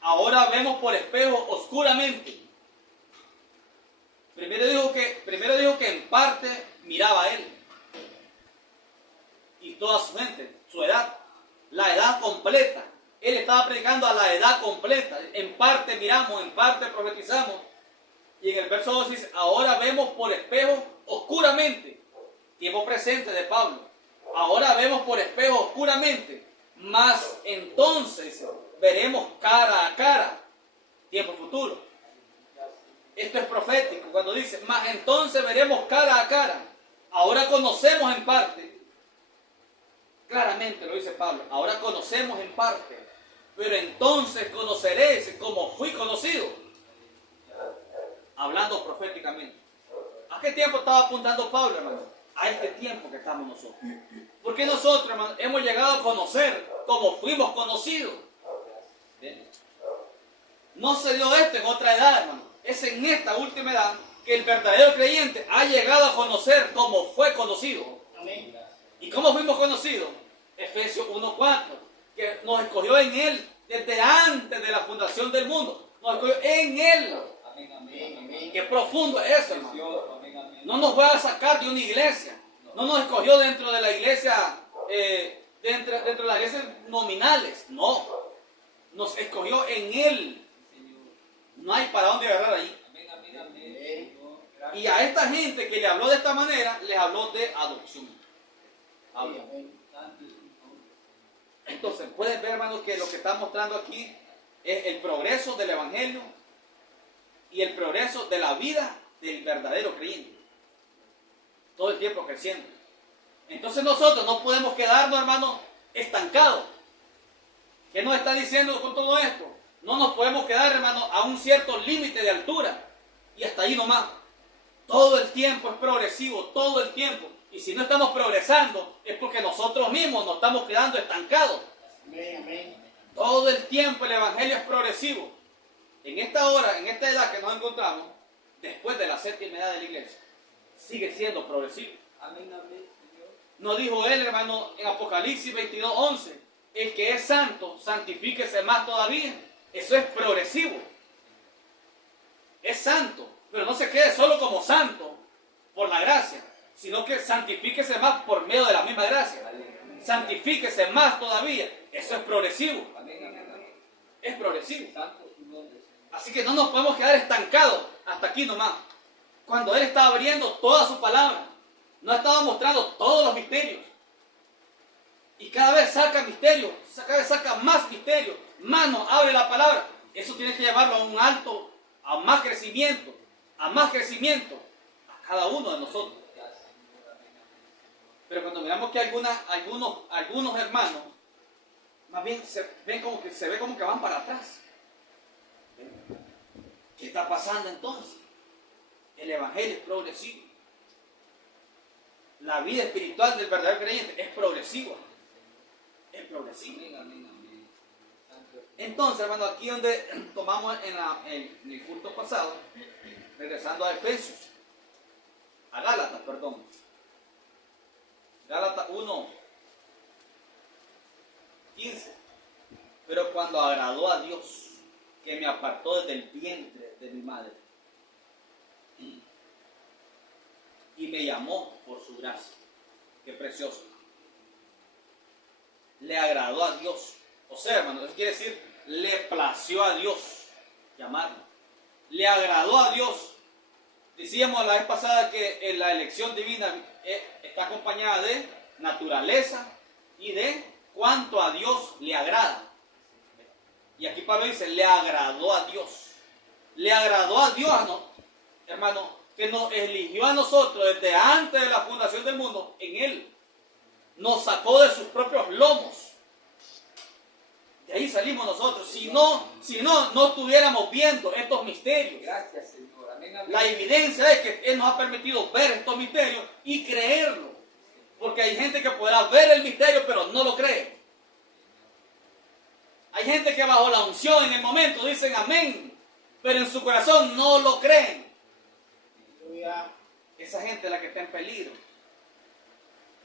ahora vemos por espejo oscuramente. Primero dijo que en parte miraba a él y toda su gente, su edad, la edad completa. Él estaba predicando a la edad completa. En parte miramos, en parte profetizamos. Y en el verso 2 dice, ahora vemos por espejo oscuramente. Tiempo presente de Pablo. Ahora vemos por espejo oscuramente. Mas entonces veremos cara a cara. Tiempo futuro. Esto es profético. Cuando dice, mas entonces veremos cara a cara. Ahora conocemos en parte. Claramente lo dice Pablo. Ahora conocemos en parte. Pero entonces conoceréis como fui conocido. Hablando proféticamente. ¿A qué tiempo estaba apuntando Pablo, hermano? A este tiempo que estamos nosotros. Porque nosotros, hermano, hemos llegado a conocer como fuimos conocidos. ¿Bien? No se dio esto en otra edad, hermano. Es en esta última edad que el verdadero creyente ha llegado a conocer como fue conocido. Amén. ¿Y cómo fuimos conocidos? Efesios 1:4, que nos escogió en Él desde antes de la fundación del mundo. Nos escogió en Él. Amén, amén, amén. Qué profundo es eso, hermano. No nos va a sacar de una iglesia. No nos escogió dentro de la iglesia, dentro de las iglesias nominales. No. Nos escogió en Él. No hay para dónde agarrar ahí. Y a esta gente que le habló de esta manera, les habló de adopción. Entonces, pueden ver, hermanos, que lo que está mostrando aquí es el progreso del evangelio y el progreso de la vida del verdadero creyente. Todo el tiempo creciendo. Entonces nosotros no podemos quedarnos, hermanos, estancados. ¿Qué nos está diciendo con todo esto? No nos podemos quedar, hermanos, a un cierto límite de altura y hasta ahí nomás. Todo el tiempo es progresivo, todo el tiempo. Y si no estamos progresando, es porque nosotros mismos nos estamos quedando estancados. Amén, amén. Todo el tiempo el evangelio es progresivo. En esta hora, en esta edad que nos encontramos, después de la séptima edad de la iglesia, sigue siendo progresivo. Amén, amén, Señor. ¿No dijo él, hermano, en Apocalipsis 22:11, el que es santo, santifíquese más todavía? Eso es progresivo. Es santo, pero no se quede solo como santo por la gracia, sino que santifíquese más por medio de la misma gracia. Santifíquese más todavía. Eso es progresivo. Es progresivo. Así que no nos podemos quedar estancados hasta aquí nomás. Cuando Él está abriendo toda su palabra, no estaba mostrando todos los misterios. Y cada vez saca misterios, cada vez saca más misterios, más nos abre la palabra. Eso tiene que llevarlo a un alto, a más crecimiento, a cada uno de nosotros. Pero cuando miramos que algunos hermanos, más bien se ve como que van para atrás. ¿Qué está pasando entonces? El evangelio es progresivo. La vida espiritual del verdadero creyente es progresiva. Es progresiva. Entonces, hermano, aquí donde tomamos en el culto pasado, regresando a Efesios, a Gálatas, perdón. Gálatas 1:15. Pero cuando agradó a Dios, que me apartó desde el vientre de mi madre y me llamó por su gracia. Qué precioso. Le agradó a Dios. O sea, hermano, eso quiere decir, le plació a Dios llamarlo. Le agradó a Dios. Decíamos la vez pasada que la elección divina está acompañada de naturaleza y de cuánto a Dios le agrada. Y aquí Pablo dice, le agradó a Dios. le agradó a Dios, hermano, que nos eligió a nosotros desde antes de la fundación del mundo en Él. Nos sacó de sus propios lomos. De ahí salimos nosotros. Si no estuviéramos viendo estos misterios. Gracias, Señor. Amén, amén. La evidencia es que Él nos ha permitido ver estos misterios y creerlo. Porque hay gente que podrá ver el misterio, pero no lo cree. Hay gente que bajo la unción en el momento dicen amén, pero en su corazón no lo creen. Aleluya. Esa gente es la que está en peligro.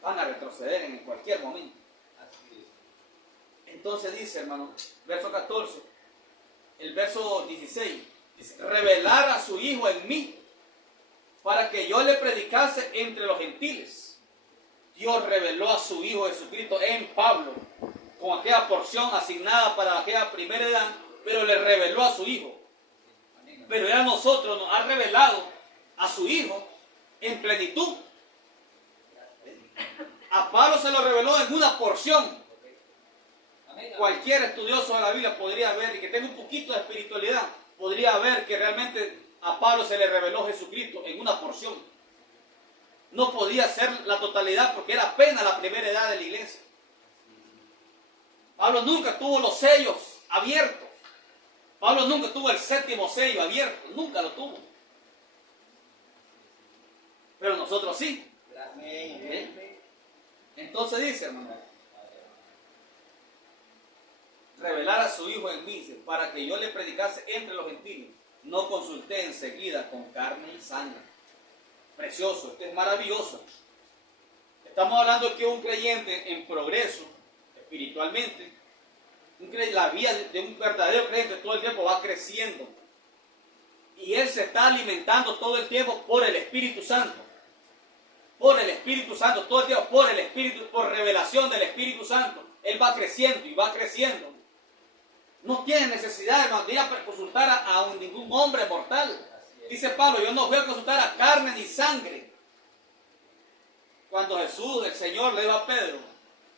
Van a retroceder en cualquier momento. Así es. Entonces dice, hermano, verso 14, el verso 16, dice, revelar a su Hijo en mí, para que yo le predicase entre los gentiles. Dios reveló a su Hijo Jesucristo en Pablo, con aquella porción asignada para aquella primera edad, pero le reveló a su Hijo. Pero ya a nosotros nos ha revelado a su Hijo en plenitud. A Pablo se lo reveló en una porción. Cualquier estudioso de la Biblia podría ver, y que tenga un poquito de espiritualidad, podría ver que realmente a Pablo se le reveló Jesucristo en una porción. No podía ser la totalidad porque era apenas la primera edad de la iglesia. Pablo nunca tuvo los sellos abiertos. Pablo nunca tuvo el séptimo sello abierto. Nunca lo tuvo. Pero nosotros sí. Amén, amén. Entonces dice, hermano, revelar a su Hijo en mí, para que yo le predicase entre los gentiles. No consulté enseguida con carne y sangre. Precioso, este es maravilloso. Estamos hablando de que un creyente en progreso espiritualmente, la vida de un verdadero creyente todo el tiempo va creciendo. Y él se está alimentando todo el tiempo por el Espíritu Santo. Por el Espíritu Santo, todo el tiempo por el Espíritu, por revelación del Espíritu Santo. Él va creciendo y va creciendo. No tiene necesidad, hermano, de ir a consultar a ningún hombre mortal. Dice Pablo, yo no voy a consultar a carne ni sangre. Cuando Jesús, el Señor, le dijo a Pedro,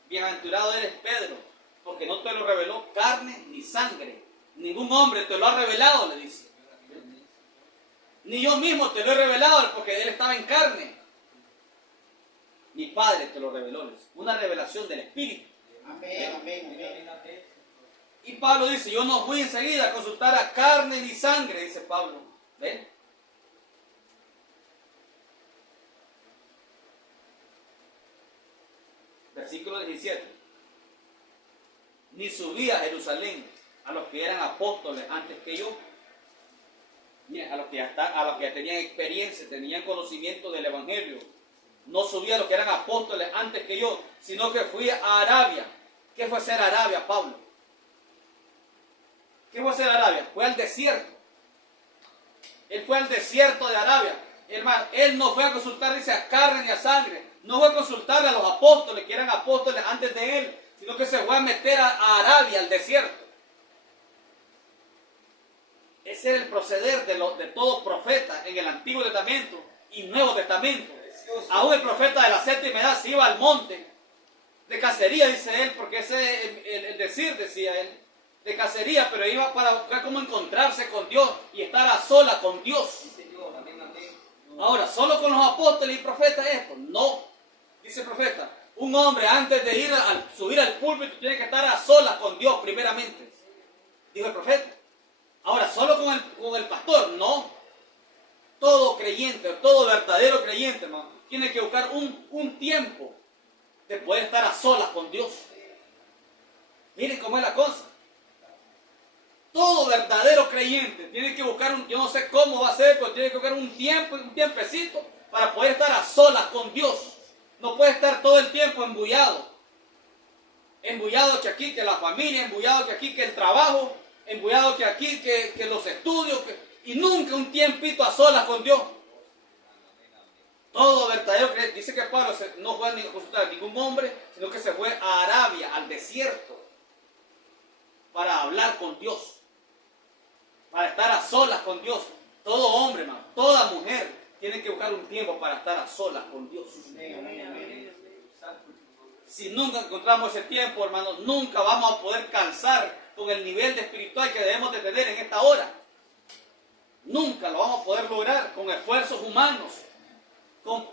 bienaventurado eres Pedro, porque no te lo reveló carne ni sangre. Ningún hombre te lo ha revelado, le dice. Ni yo mismo te lo he revelado, porque él estaba en carne. Mi Padre te lo reveló, le dice. Una revelación del Espíritu. Amén, amén, amén. Y Pablo dice, yo no voy enseguida a consultar a carne ni sangre, dice Pablo. ¿Ven? Versículo 17. Ni subí a Jerusalén a los que eran apóstoles antes que yo. Miren, a los que ya tenían experiencia, tenían conocimiento del Evangelio. No subí a los que eran apóstoles antes que yo, sino que fui a Arabia. ¿Qué fue hacer Arabia, Pablo? ¿Qué fue hacer Arabia? Fue al desierto. Él fue al desierto de Arabia. Hermano, él no fue a consultar, dice, a carne ni a sangre. No fue a consultar a los apóstoles, que eran apóstoles antes de él, sino que se fue a meter a Arabia, al desierto. Ese era el proceder de todo profeta en el Antiguo Testamento y Nuevo Testamento. Aún el profeta de la séptima edad se iba al monte de cacería, dice él, porque ese es el decir, decía él, de cacería, pero iba para buscar cómo encontrarse con Dios y estar a sola con Dios. Ahora, ¿solo con los apóstoles y profetas esto? No, dice el profeta. Un hombre antes de subir al púlpito tiene que estar a solas con Dios primeramente, dijo el profeta. Ahora, ¿solo con el pastor? No. Todo creyente, todo verdadero creyente, hermano, tiene que buscar un tiempo de poder estar a solas con Dios. Miren cómo es la cosa. Todo verdadero creyente tiene que buscar yo no sé cómo va a ser, pero tiene que buscar un tiempecito para poder estar a solas con Dios. No puede estar todo el tiempo embullado. Embullado que aquí, que la familia, embullado que aquí, que el trabajo, embullado que aquí, que los estudios, y nunca un tiempito a solas con Dios. Todo verdadero creyente, dice que Pablo no fue a consultar a ningún hombre, sino que se fue a Arabia, al desierto, para hablar con Dios. Para estar a solas con Dios. Todo hombre, hermano, toda mujer tiene que buscar un tiempo para estar a solas con Dios. Si nunca encontramos ese tiempo, hermanos, nunca vamos a poder calzar con el nivel de espiritual que debemos de tener en esta hora. Nunca lo vamos a poder lograr con esfuerzos humanos, con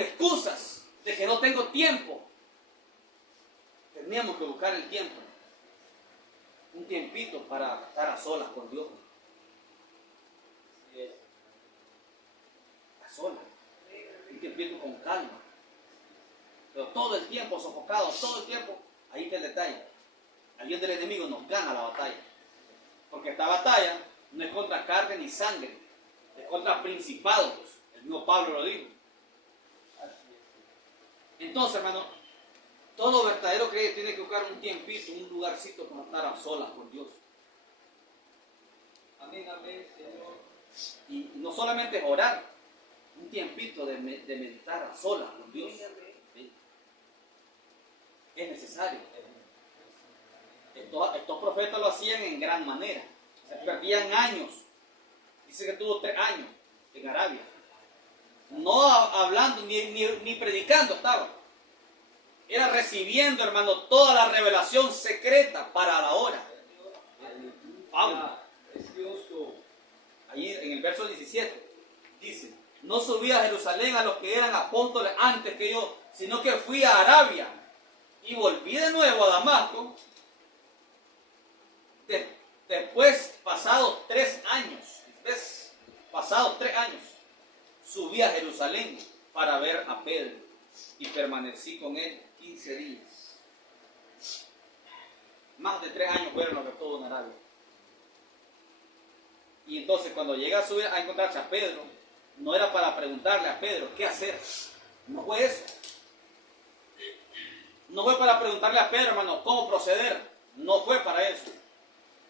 excusas de que no tengo tiempo. Teníamos que buscar el tiempo, un tiempito para estar a solas con Dios. A solas, un tiempito con calma. Pero todo el tiempo sofocado, todo el tiempo, ahí está el detalle. Ahí es del enemigo, nos gana la batalla. Porque esta batalla no es contra carne ni sangre, es contra principados. El mismo Pablo lo dijo. Entonces, hermano, todo verdadero creyente tiene que buscar un tiempito, un lugarcito para estar a solas con Dios. Amén, amén, Señor. Y no solamente orar, un tiempito de meditar a solas con Dios. ¿Sí? Es necesario. Estos profetas lo hacían en gran manera. Se perdían años. Dice que tuvo 3 años en Arabia. No hablando ni predicando estaba. Era recibiendo, hermano, toda la revelación secreta para la hora. Pablo. Ahí en el verso 17 dice: no subí a Jerusalén a los que eran apóstoles antes que yo, sino que fui a Arabia y volví de nuevo a Damasco. Después, pasados 3 años, subí a Jerusalén para ver a Pedro y permanecí con él 15 días. Más de 3 años fueron los que estuvo en Arabia. Y entonces cuando llega a subir a encontrarse a Pedro, no era para preguntarle a Pedro qué hacer. No fue eso. No fue para preguntarle a Pedro, hermano, cómo proceder. No fue para eso.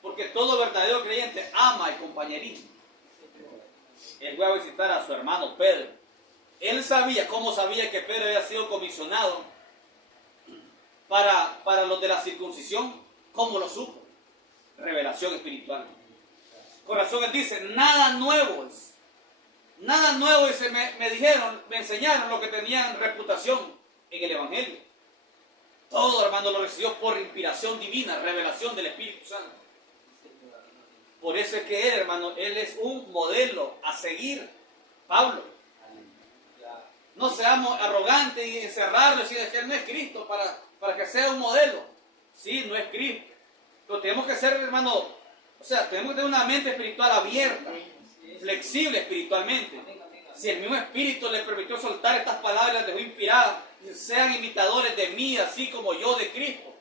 Porque todo verdadero creyente ama el compañerismo. Él fue a visitar a su hermano Pedro. Él sabía, ¿cómo sabía que Pedro había sido comisionado para los de la circuncisión? ¿Cómo lo supo? Revelación espiritual. Con razón él dice, nada nuevo es. Nada nuevo es. Me enseñaron lo que tenían reputación en el Evangelio. Todo, hermano, lo recibió por inspiración divina, revelación del Espíritu Santo. Por eso es que él, hermano, él es un modelo a seguir. Pablo. No seamos arrogantes y encerrarlo y decir que él no es Cristo para que sea un modelo. Sí, no es Cristo. Pero tenemos que ser, hermano, tenemos que tener una mente espiritual abierta, flexible espiritualmente. Si el mismo Espíritu le permitió soltar estas palabras, las dejó inspiradas, sean imitadores de mí, así como yo de Cristo.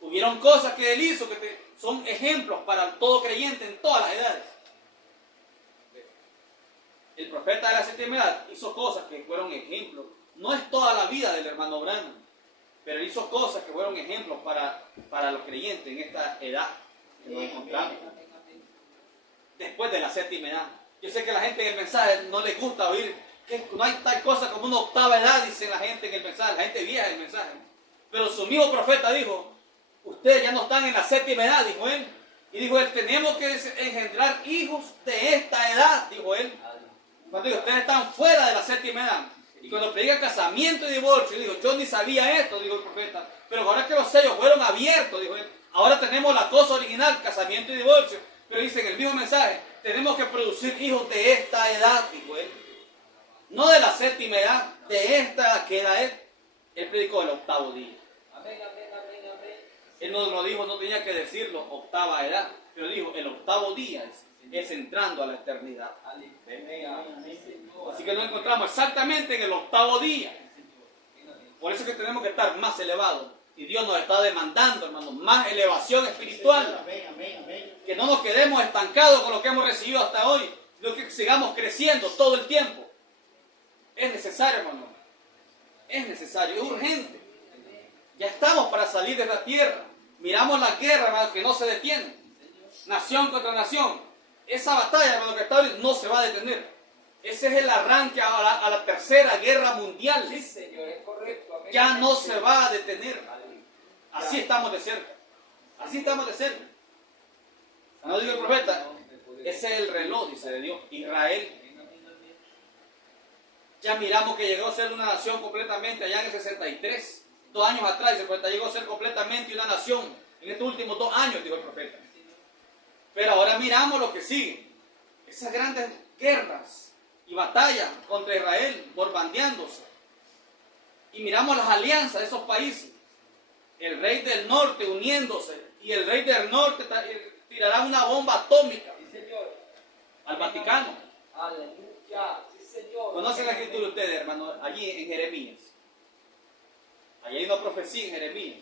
Hubieron cosas que él hizo que son ejemplos para todo creyente en todas las edades. El profeta de la séptima edad hizo cosas que fueron ejemplos. No es toda la vida del hermano Branham, pero hizo cosas que fueron ejemplos para los creyentes en esta edad que nos encontramos. Después de la séptima edad. Yo sé que a la gente en el mensaje no le gusta oír que no hay tal cosa como una octava edad, dice la gente en el mensaje, la gente vieja en el mensaje. Pero su mismo profeta dijo, ustedes ya no están en la séptima edad, dijo él. Y dijo él, tenemos que engendrar hijos de esta edad, dijo él. Cuando dijo, ustedes están fuera de la séptima edad. Y cuando predica casamiento y divorcio, dijo, yo ni sabía esto, dijo el profeta. Pero ahora que los sellos fueron abiertos, dijo él, ahora tenemos la cosa original, casamiento y divorcio. Pero dice en el mismo mensaje, tenemos que producir hijos de esta edad, dijo él. No de la séptima edad, de esta que edad es. Él predicó el octavo día. Amén, amén, amén, amén. Él no lo dijo, no tenía que decirlo, octava edad. Pero dijo, el octavo día es entrando a la eternidad. Así que nos encontramos exactamente en el octavo día. Por eso es que tenemos que estar más elevados. Y Dios nos está demandando, hermanos, más elevación espiritual. Que no nos quedemos estancados con lo que hemos recibido hasta hoy, sino que sigamos creciendo todo el tiempo. Es necesario, hermano. Es necesario, es urgente. Ya estamos para salir de la tierra. Miramos la guerra, hermano, que no se detiene. Nación contra nación. Esa batalla, hermano, que está hoy no se va a detener. Ese es el arranque a la tercera guerra mundial. Sí, Señor, es correcto. Amén. Ya no se va a detener. Así estamos de cerca. Así estamos de cerca. No digo el profeta, ese es el reloj, dice de Dios. Israel. Ya miramos que llegó a ser una nación completamente allá en el 63. 2 años atrás, llegó a ser completamente una nación. En estos últimos 2 años, dijo el profeta. Pero ahora miramos lo que sigue. Esas grandes guerras y batallas contra Israel, borbandeándose. Y miramos las alianzas de esos países. El rey del norte uniéndose. Y el rey del norte tirará una bomba atómica Sí, Señor. al Vaticano. Aleluya. Sí, Señor. ¿Conocen la escritura ustedes, hermanos? Allí en Jeremías. Allí hay una profecía en Jeremías.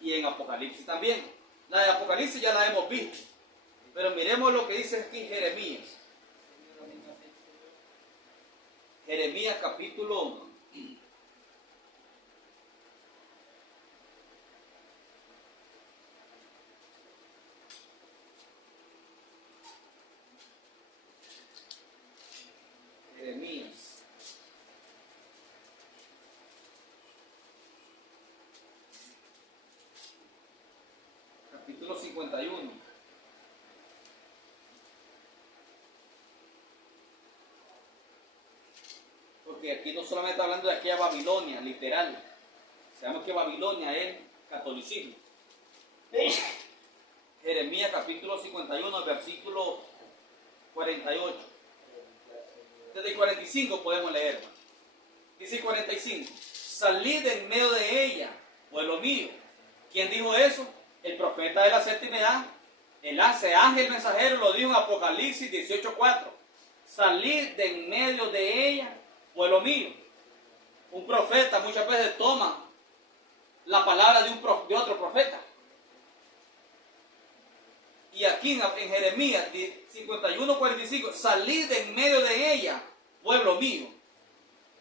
Y en Apocalipsis también. La de Apocalipsis ya la hemos visto. Pero miremos lo que dice aquí Jeremías. Jeremías capítulo 1. Jeremías. Capítulo 51. Porque aquí no solamente está hablando de aquella Babilonia, literal. Sabemos que Babilonia es catolicismo. Jeremías capítulo 51, versículo 48. Desde el 45 podemos leer. Dice el 45. Salid en medio de ella, pueblo mío. ¿Quién dijo eso? El profeta de la séptima edad. El ángel mensajero lo dijo en Apocalipsis 18:4. Salid de en medio de ella, pueblo mío. Un profeta muchas veces toma la palabra de otro profeta. Y aquí en Jeremías 51:45, salid de en medio de ella, pueblo mío,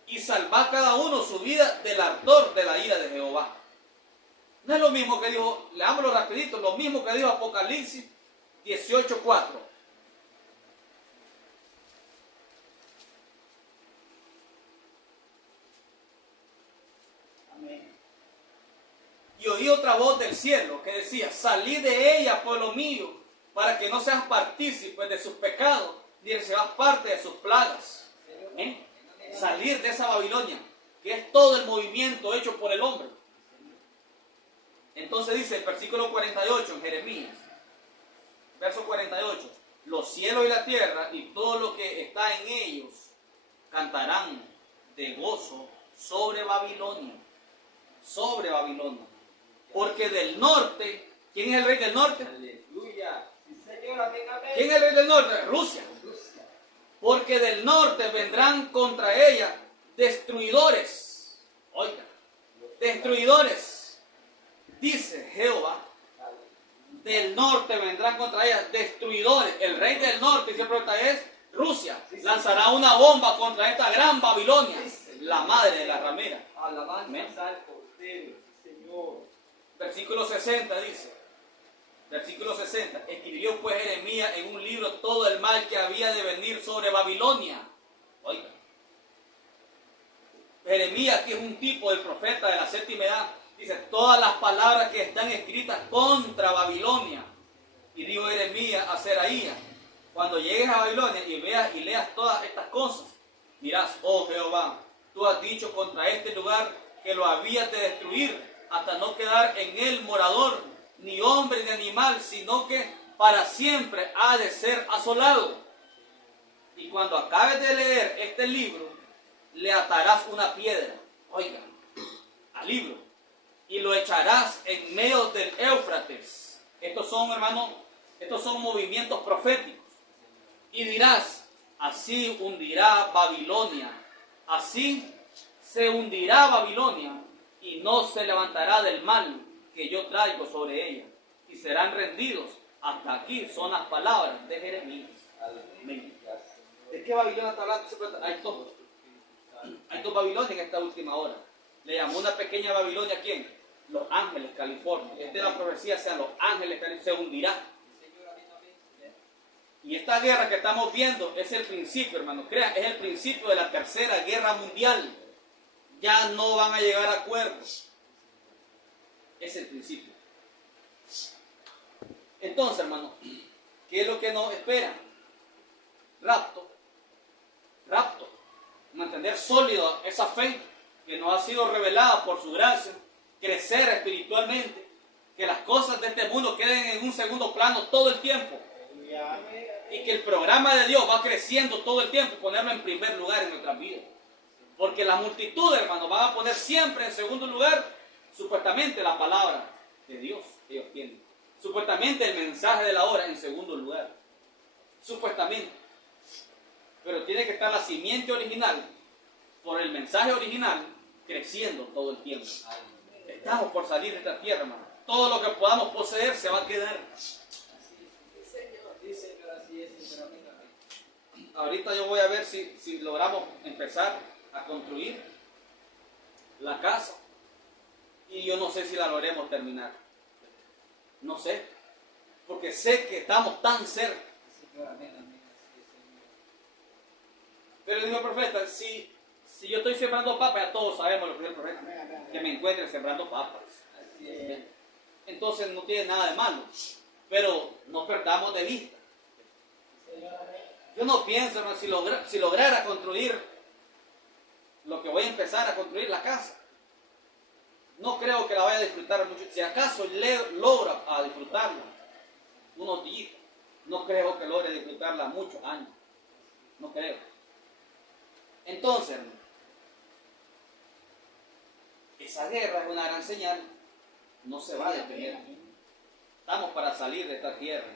y salvad cada uno su vida del ardor de la ira de Jehová. No es lo mismo que dijo, leámoslo rapidito, lo mismo que dijo Apocalipsis 18:4. Amén. Y oí otra voz del cielo que decía, salid de ella, pueblo mío, para que no seas partícipes de sus pecados, ni seas parte de sus plagas. Salir de esa Babilonia, que es todo el movimiento hecho por el hombre. Entonces dice el versículo 48 en Jeremías, verso 48, los cielos y la tierra y todo lo que está en ellos cantarán de gozo sobre Babilonia. Sobre Babilonia. Porque del norte, ¿quién es el rey del norte? Aleluya. Sí, Señor. Amén, amén. ¿Quién es el rey del norte? Rusia. Porque del norte vendrán contra ella destruidores. Oiga, destruidores. Dice Jehová, del norte vendrán contra ella destruidores. El rey del norte, dice el profeta, es Rusia. Lanzará una bomba contra esta gran Babilonia, la madre de la ramera. Alabanza al Cordero, sí, Señor. Versículo 60 dice, versículo 60, escribió pues Jeremías en un libro todo el mal que había de venir sobre Babilonia. Oiga, Jeremías, que es un tipo del profeta de la séptima edad, dice todas las palabras que están escritas contra Babilonia. Y dijo Jeremías a Seraías, cuando llegues a Babilonia y veas y leas todas estas cosas, dirás, oh Jehová, tú has dicho contra este lugar que lo habías de destruir hasta no quedar en él morador, ni hombre ni animal, sino que para siempre ha de ser asolado. Y cuando acabes de leer este libro, le atarás una piedra, oiga, al libro, y lo echarás en medio del Éufrates. Estos son, hermanos, estos son movimientos proféticos. Y dirás, así hundirá Babilonia, así se hundirá Babilonia, y no se levantará del mal que yo traigo sobre ella, y serán rendidos. Hasta aquí son las palabras de Jeremías. Amén. ¿De qué Babilonia está hablando? Hay dos Babilonias en esta última hora. Le llamó una pequeña Babilonia ¿a quién? Los Ángeles, California. Esta es la profecía, sean los Ángeles, California, se hundirá. Y esta guerra que estamos viendo es el principio, hermanos. Crean, es el principio de la tercera guerra mundial. Ya no van a llegar a acuerdos. Es el principio. Entonces, hermanos, ¿qué es lo que nos espera? Rapto. Rapto. Mantener sólido esa fe que nos ha sido revelada por su gracia. Crecer espiritualmente. que las cosas de este mundo queden en un segundo plano todo el tiempo. Aleluya. Y que el programa de Dios va creciendo todo el tiempo, ponerlo en primer lugar en nuestras vidas. Porque la multitud, hermanos, van a poner siempre en segundo lugar, supuestamente, la palabra de Dios que ellos tienen. Supuestamente el mensaje de la hora en segundo lugar. Supuestamente. Pero tiene que estar la simiente original, por el mensaje original, creciendo todo el tiempo. Estamos por salir de esta tierra, hermano. Todo lo que podamos poseer se va a quedar. Ahorita yo voy a ver si logramos empezar a construir la casa. Y yo no sé si la logremos terminar. No sé. Porque sé que estamos tan cerca. Pero dijo el profeta, si yo estoy sembrando papas, ya todos sabemos lo que dijo el profeta, que me encuentre sembrando papas. Entonces no tiene nada de malo. Pero no perdamos de vista. Yo no pienso, hermano, si lograra construir lo que voy a empezar a construir, la casa, no creo que la vaya a disfrutar mucho. Si acaso logra a disfrutarla unos días, no creo que logre disfrutarla muchos años. No creo. Entonces, hermano, esa guerra es una gran señal. No se va a detener. Estamos para salir de esta tierra.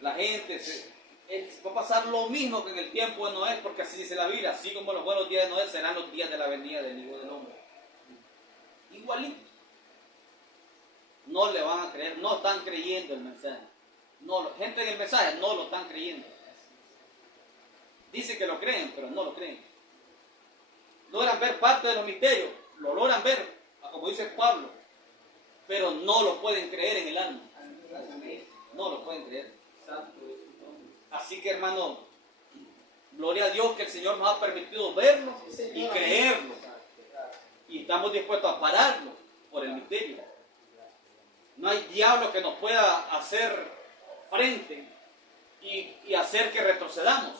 La gente va a pasar lo mismo que en el tiempo de Noé, porque así dice la Biblia, así como los buenos días de Noé serán los días de la venida del Hijo del Hombre. Igualito. No le van a creer, no están creyendo el mensaje. No, gente en el mensaje no lo están creyendo. Dice que lo creen, pero no lo creen. Logran ver parte de los misterios, lo logran ver, como dice Pablo, pero no lo pueden creer en el alma. No lo pueden creer. Así que, hermano, gloria a Dios que el Señor nos ha permitido verlo y creerlo. Y estamos dispuestos a pararlo por el misterio. No hay diablo que nos pueda hacer frente y hacer que retrocedamos.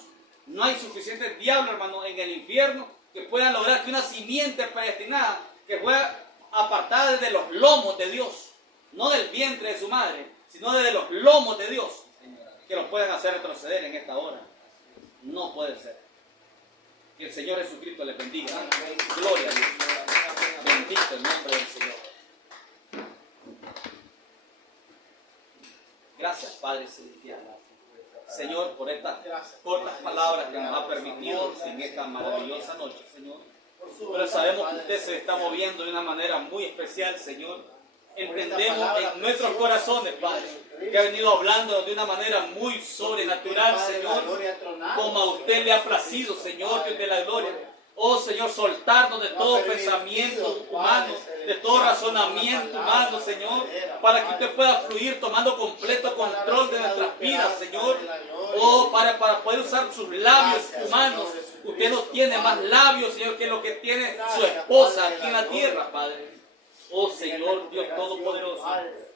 No hay suficientes diablos, hermano, en el infierno que puedan lograr que una simiente predestinada, que fuera apartada desde los lomos de Dios, no del vientre de su madre, sino desde los lomos de Dios, que los puedan hacer retroceder en esta hora. No puede ser. Que el Señor Jesucristo les bendiga. Gloria a Dios. Bendito el nombre del Señor. Gracias, Padre Celestial. Señor, por estas cortas palabras que nos ha permitido en esta maravillosa noche, Señor. Pero sabemos que usted se está moviendo de una manera muy especial, Señor. Entendemos en nuestros corazones, Padre, que ha venido hablando de una manera muy sobrenatural, Señor, como a usted le ha placido, Señor, Dios de la gloria. Oh, Señor, soltarnos de todo pensamiento humano, de todo razonamiento humano, Señor, para que usted pueda fluir tomando completo control de nuestras vidas, Señor. Oh, para poder usar sus labios humanos. Usted no tiene más labios, Señor, que lo que tiene su esposa aquí en la tierra, Padre. Oh, Señor, Dios Todopoderoso,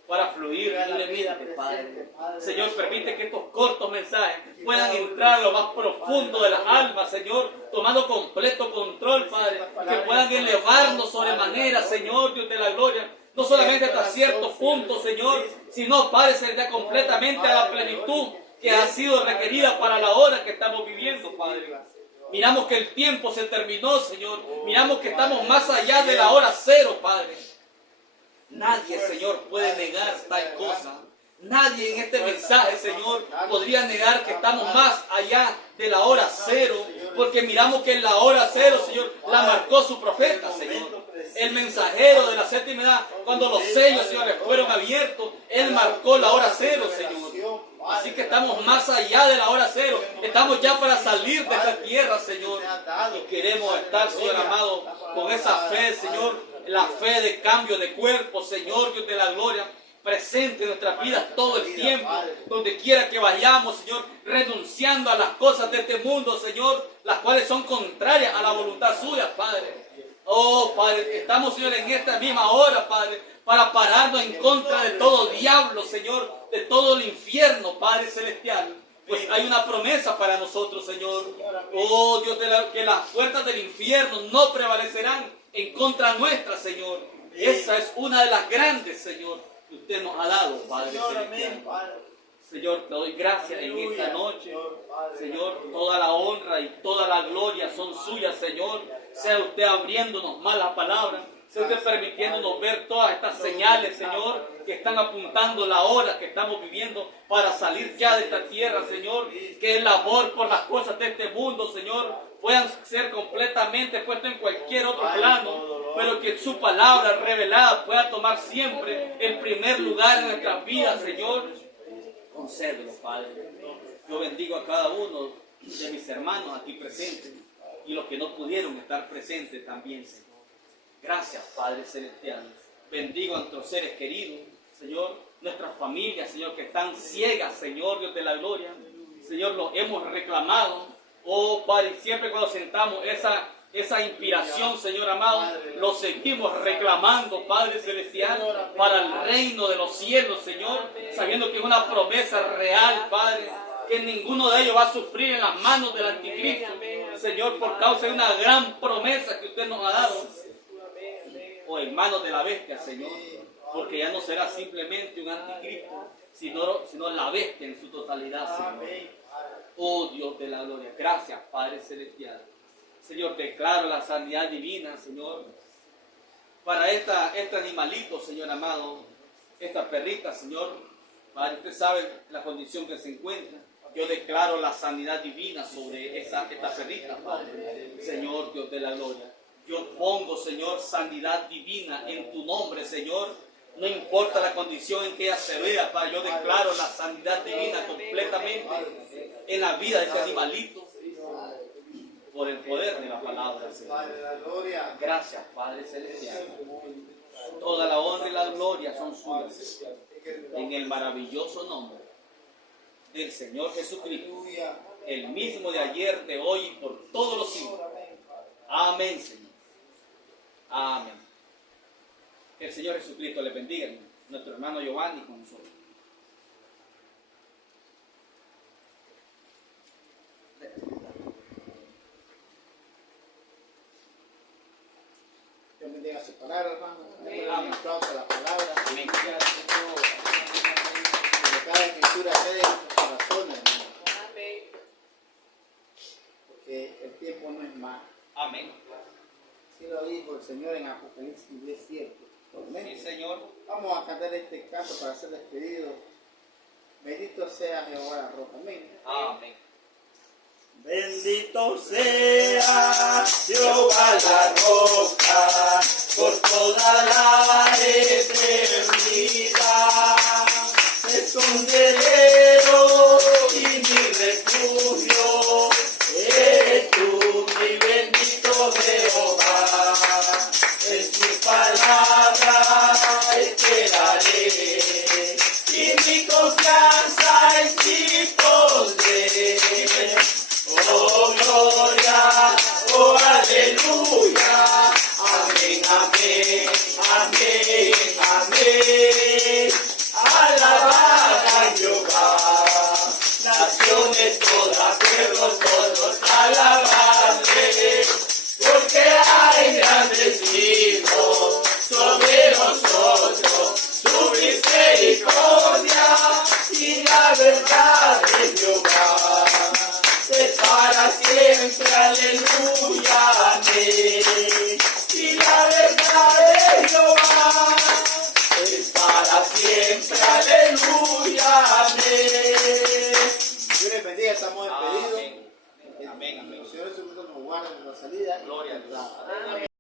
para fluir libremente, Padre. Señor, permite que estos cortos mensajes puedan entrar a lo más profundo de las almas, Señor, tomando completo control, Padre, que puedan elevarnos sobremanera, Señor, Dios de la gloria, no solamente hasta cierto punto, Señor, sino, Padre, se da completamente a la plenitud que ha sido requerida para la hora que estamos viviendo, Padre. Miramos que el tiempo se terminó, Señor. Miramos que estamos más allá de la hora cero, Padre. Nadie, Señor, puede negar tal cosa. Nadie en este mensaje, Señor, podría negar que estamos más allá de la hora cero, porque miramos que en la hora cero, Señor, la marcó su profeta, Señor. El mensajero de la séptima edad, cuando los sellos, Señor, fueron abiertos, él marcó la hora cero, Señor. Así que estamos más allá de la hora cero. Estamos ya para salir de esta tierra, Señor. Y queremos estar, Señor amado, con esa fe, Señor, la fe de cambio de cuerpo, Señor, Dios de la gloria, presente en nuestras vidas todo el tiempo, donde quiera que vayamos, Señor, renunciando a las cosas de este mundo, Señor, las cuales son contrarias a la voluntad suya, Padre. Oh, Padre, estamos, Señor, en esta misma hora, Padre, para pararnos en contra de todo diablo, Señor, de todo el infierno, Padre Celestial. Pues hay una promesa para nosotros, Señor. Oh, Dios, que las puertas del infierno no prevalecerán en contra nuestra, Señor. Esa es una de las grandes, Señor, que usted nos ha dado, Padre Señor, amén, celestial. Padre. Señor, te doy gracias en Aleluya, esta noche. Señor, Padre. Señor, toda la honra y toda la gloria son suyas, Señor. Sea usted abriéndonos más la palabra. Sea usted permitiéndonos ver todas estas señales, Señor, que están apuntando la hora que estamos viviendo para salir ya de esta tierra, Señor. Que el amor por las cosas de este mundo, Señor, puedan ser completamente puestos en cualquier otro plano, pero que su palabra revelada pueda tomar siempre el primer lugar en nuestras vidas, Señor. Concédelo, Padre. Yo bendigo a cada uno de mis hermanos aquí presentes y los que no pudieron estar presentes también, Señor. Gracias, Padre Celestial. Bendigo a nuestros seres queridos, Señor, nuestras familias, Señor, que están ciegas, Señor, Dios de la gloria. Señor, los hemos reclamado. Oh, Padre, siempre cuando sentamos esa inspiración, Señor amado, lo seguimos reclamando, Padre Celestial, para el reino de los cielos, Señor, sabiendo que es una promesa real, Padre, que ninguno de ellos va a sufrir en las manos del anticristo, Señor, por causa de una gran promesa que usted nos ha dado, o en manos de la bestia, Señor, porque ya no será simplemente un anticristo, sino la bestia en su totalidad, Señor. Oh Dios de la gloria, gracias, Padre Celestial. Señor, declaro la sanidad divina, Señor, para este animalito, Señor amado, esta perrita, Señor. Padre, usted sabe la condición que se encuentra. Yo declaro la sanidad divina sobre esta perrita, Padre. Señor, Dios de la gloria. Yo pongo, Señor, sanidad divina en tu nombre, Señor. No importa la condición en que ella se vea, Padre. Yo declaro la sanidad divina completamente en la vida de este animalito. Por el poder de la palabra, Señor. Gracias, Padre Celestial. Toda la honra y la gloria son suyas. En el maravilloso nombre del Señor Jesucristo, el mismo de ayer, de hoy y por todos los siglos. Amén, Señor. Amén. Que el Señor Jesucristo le bendiga, nuestro hermano Giovanni con nosotros. Dios bendiga su palabra, hermano. Un aplauso a la palabra. Amén. Que cada escritura quede en nuestros corazones, hermano. Porque el tiempo no es más. Amén. Así lo dijo el Señor en Apocalipsis 10:7. Sí, Señor. Vamos a cantar este canto para ser despedidos. Bendito sea Jehová la roca. Amén. Amén. Bendito sea Jehová la roca por toda la eternidad. Es escondedero y mi refugio, eres tú mi bendito Jehová. En tu palabra esperaré y mi confianza en ti pondré. Oh gloria, oh aleluya, amén, amén, amén, amén. Alabad a Jehová, naciones todas, pueblos todos, alabadle, porque ha engrandecido sobre nosotros su misericordia y la verdad de Jehová. Es para siempre, aleluya, amén. Y la verdad de Jehová es para siempre, aleluya, amén. Dios les bendiga, estamos despedidos. Amén. Amén. Amén. El Señor Jesucristo nos guarda en la salida y Gloria a en la Dios. entrada.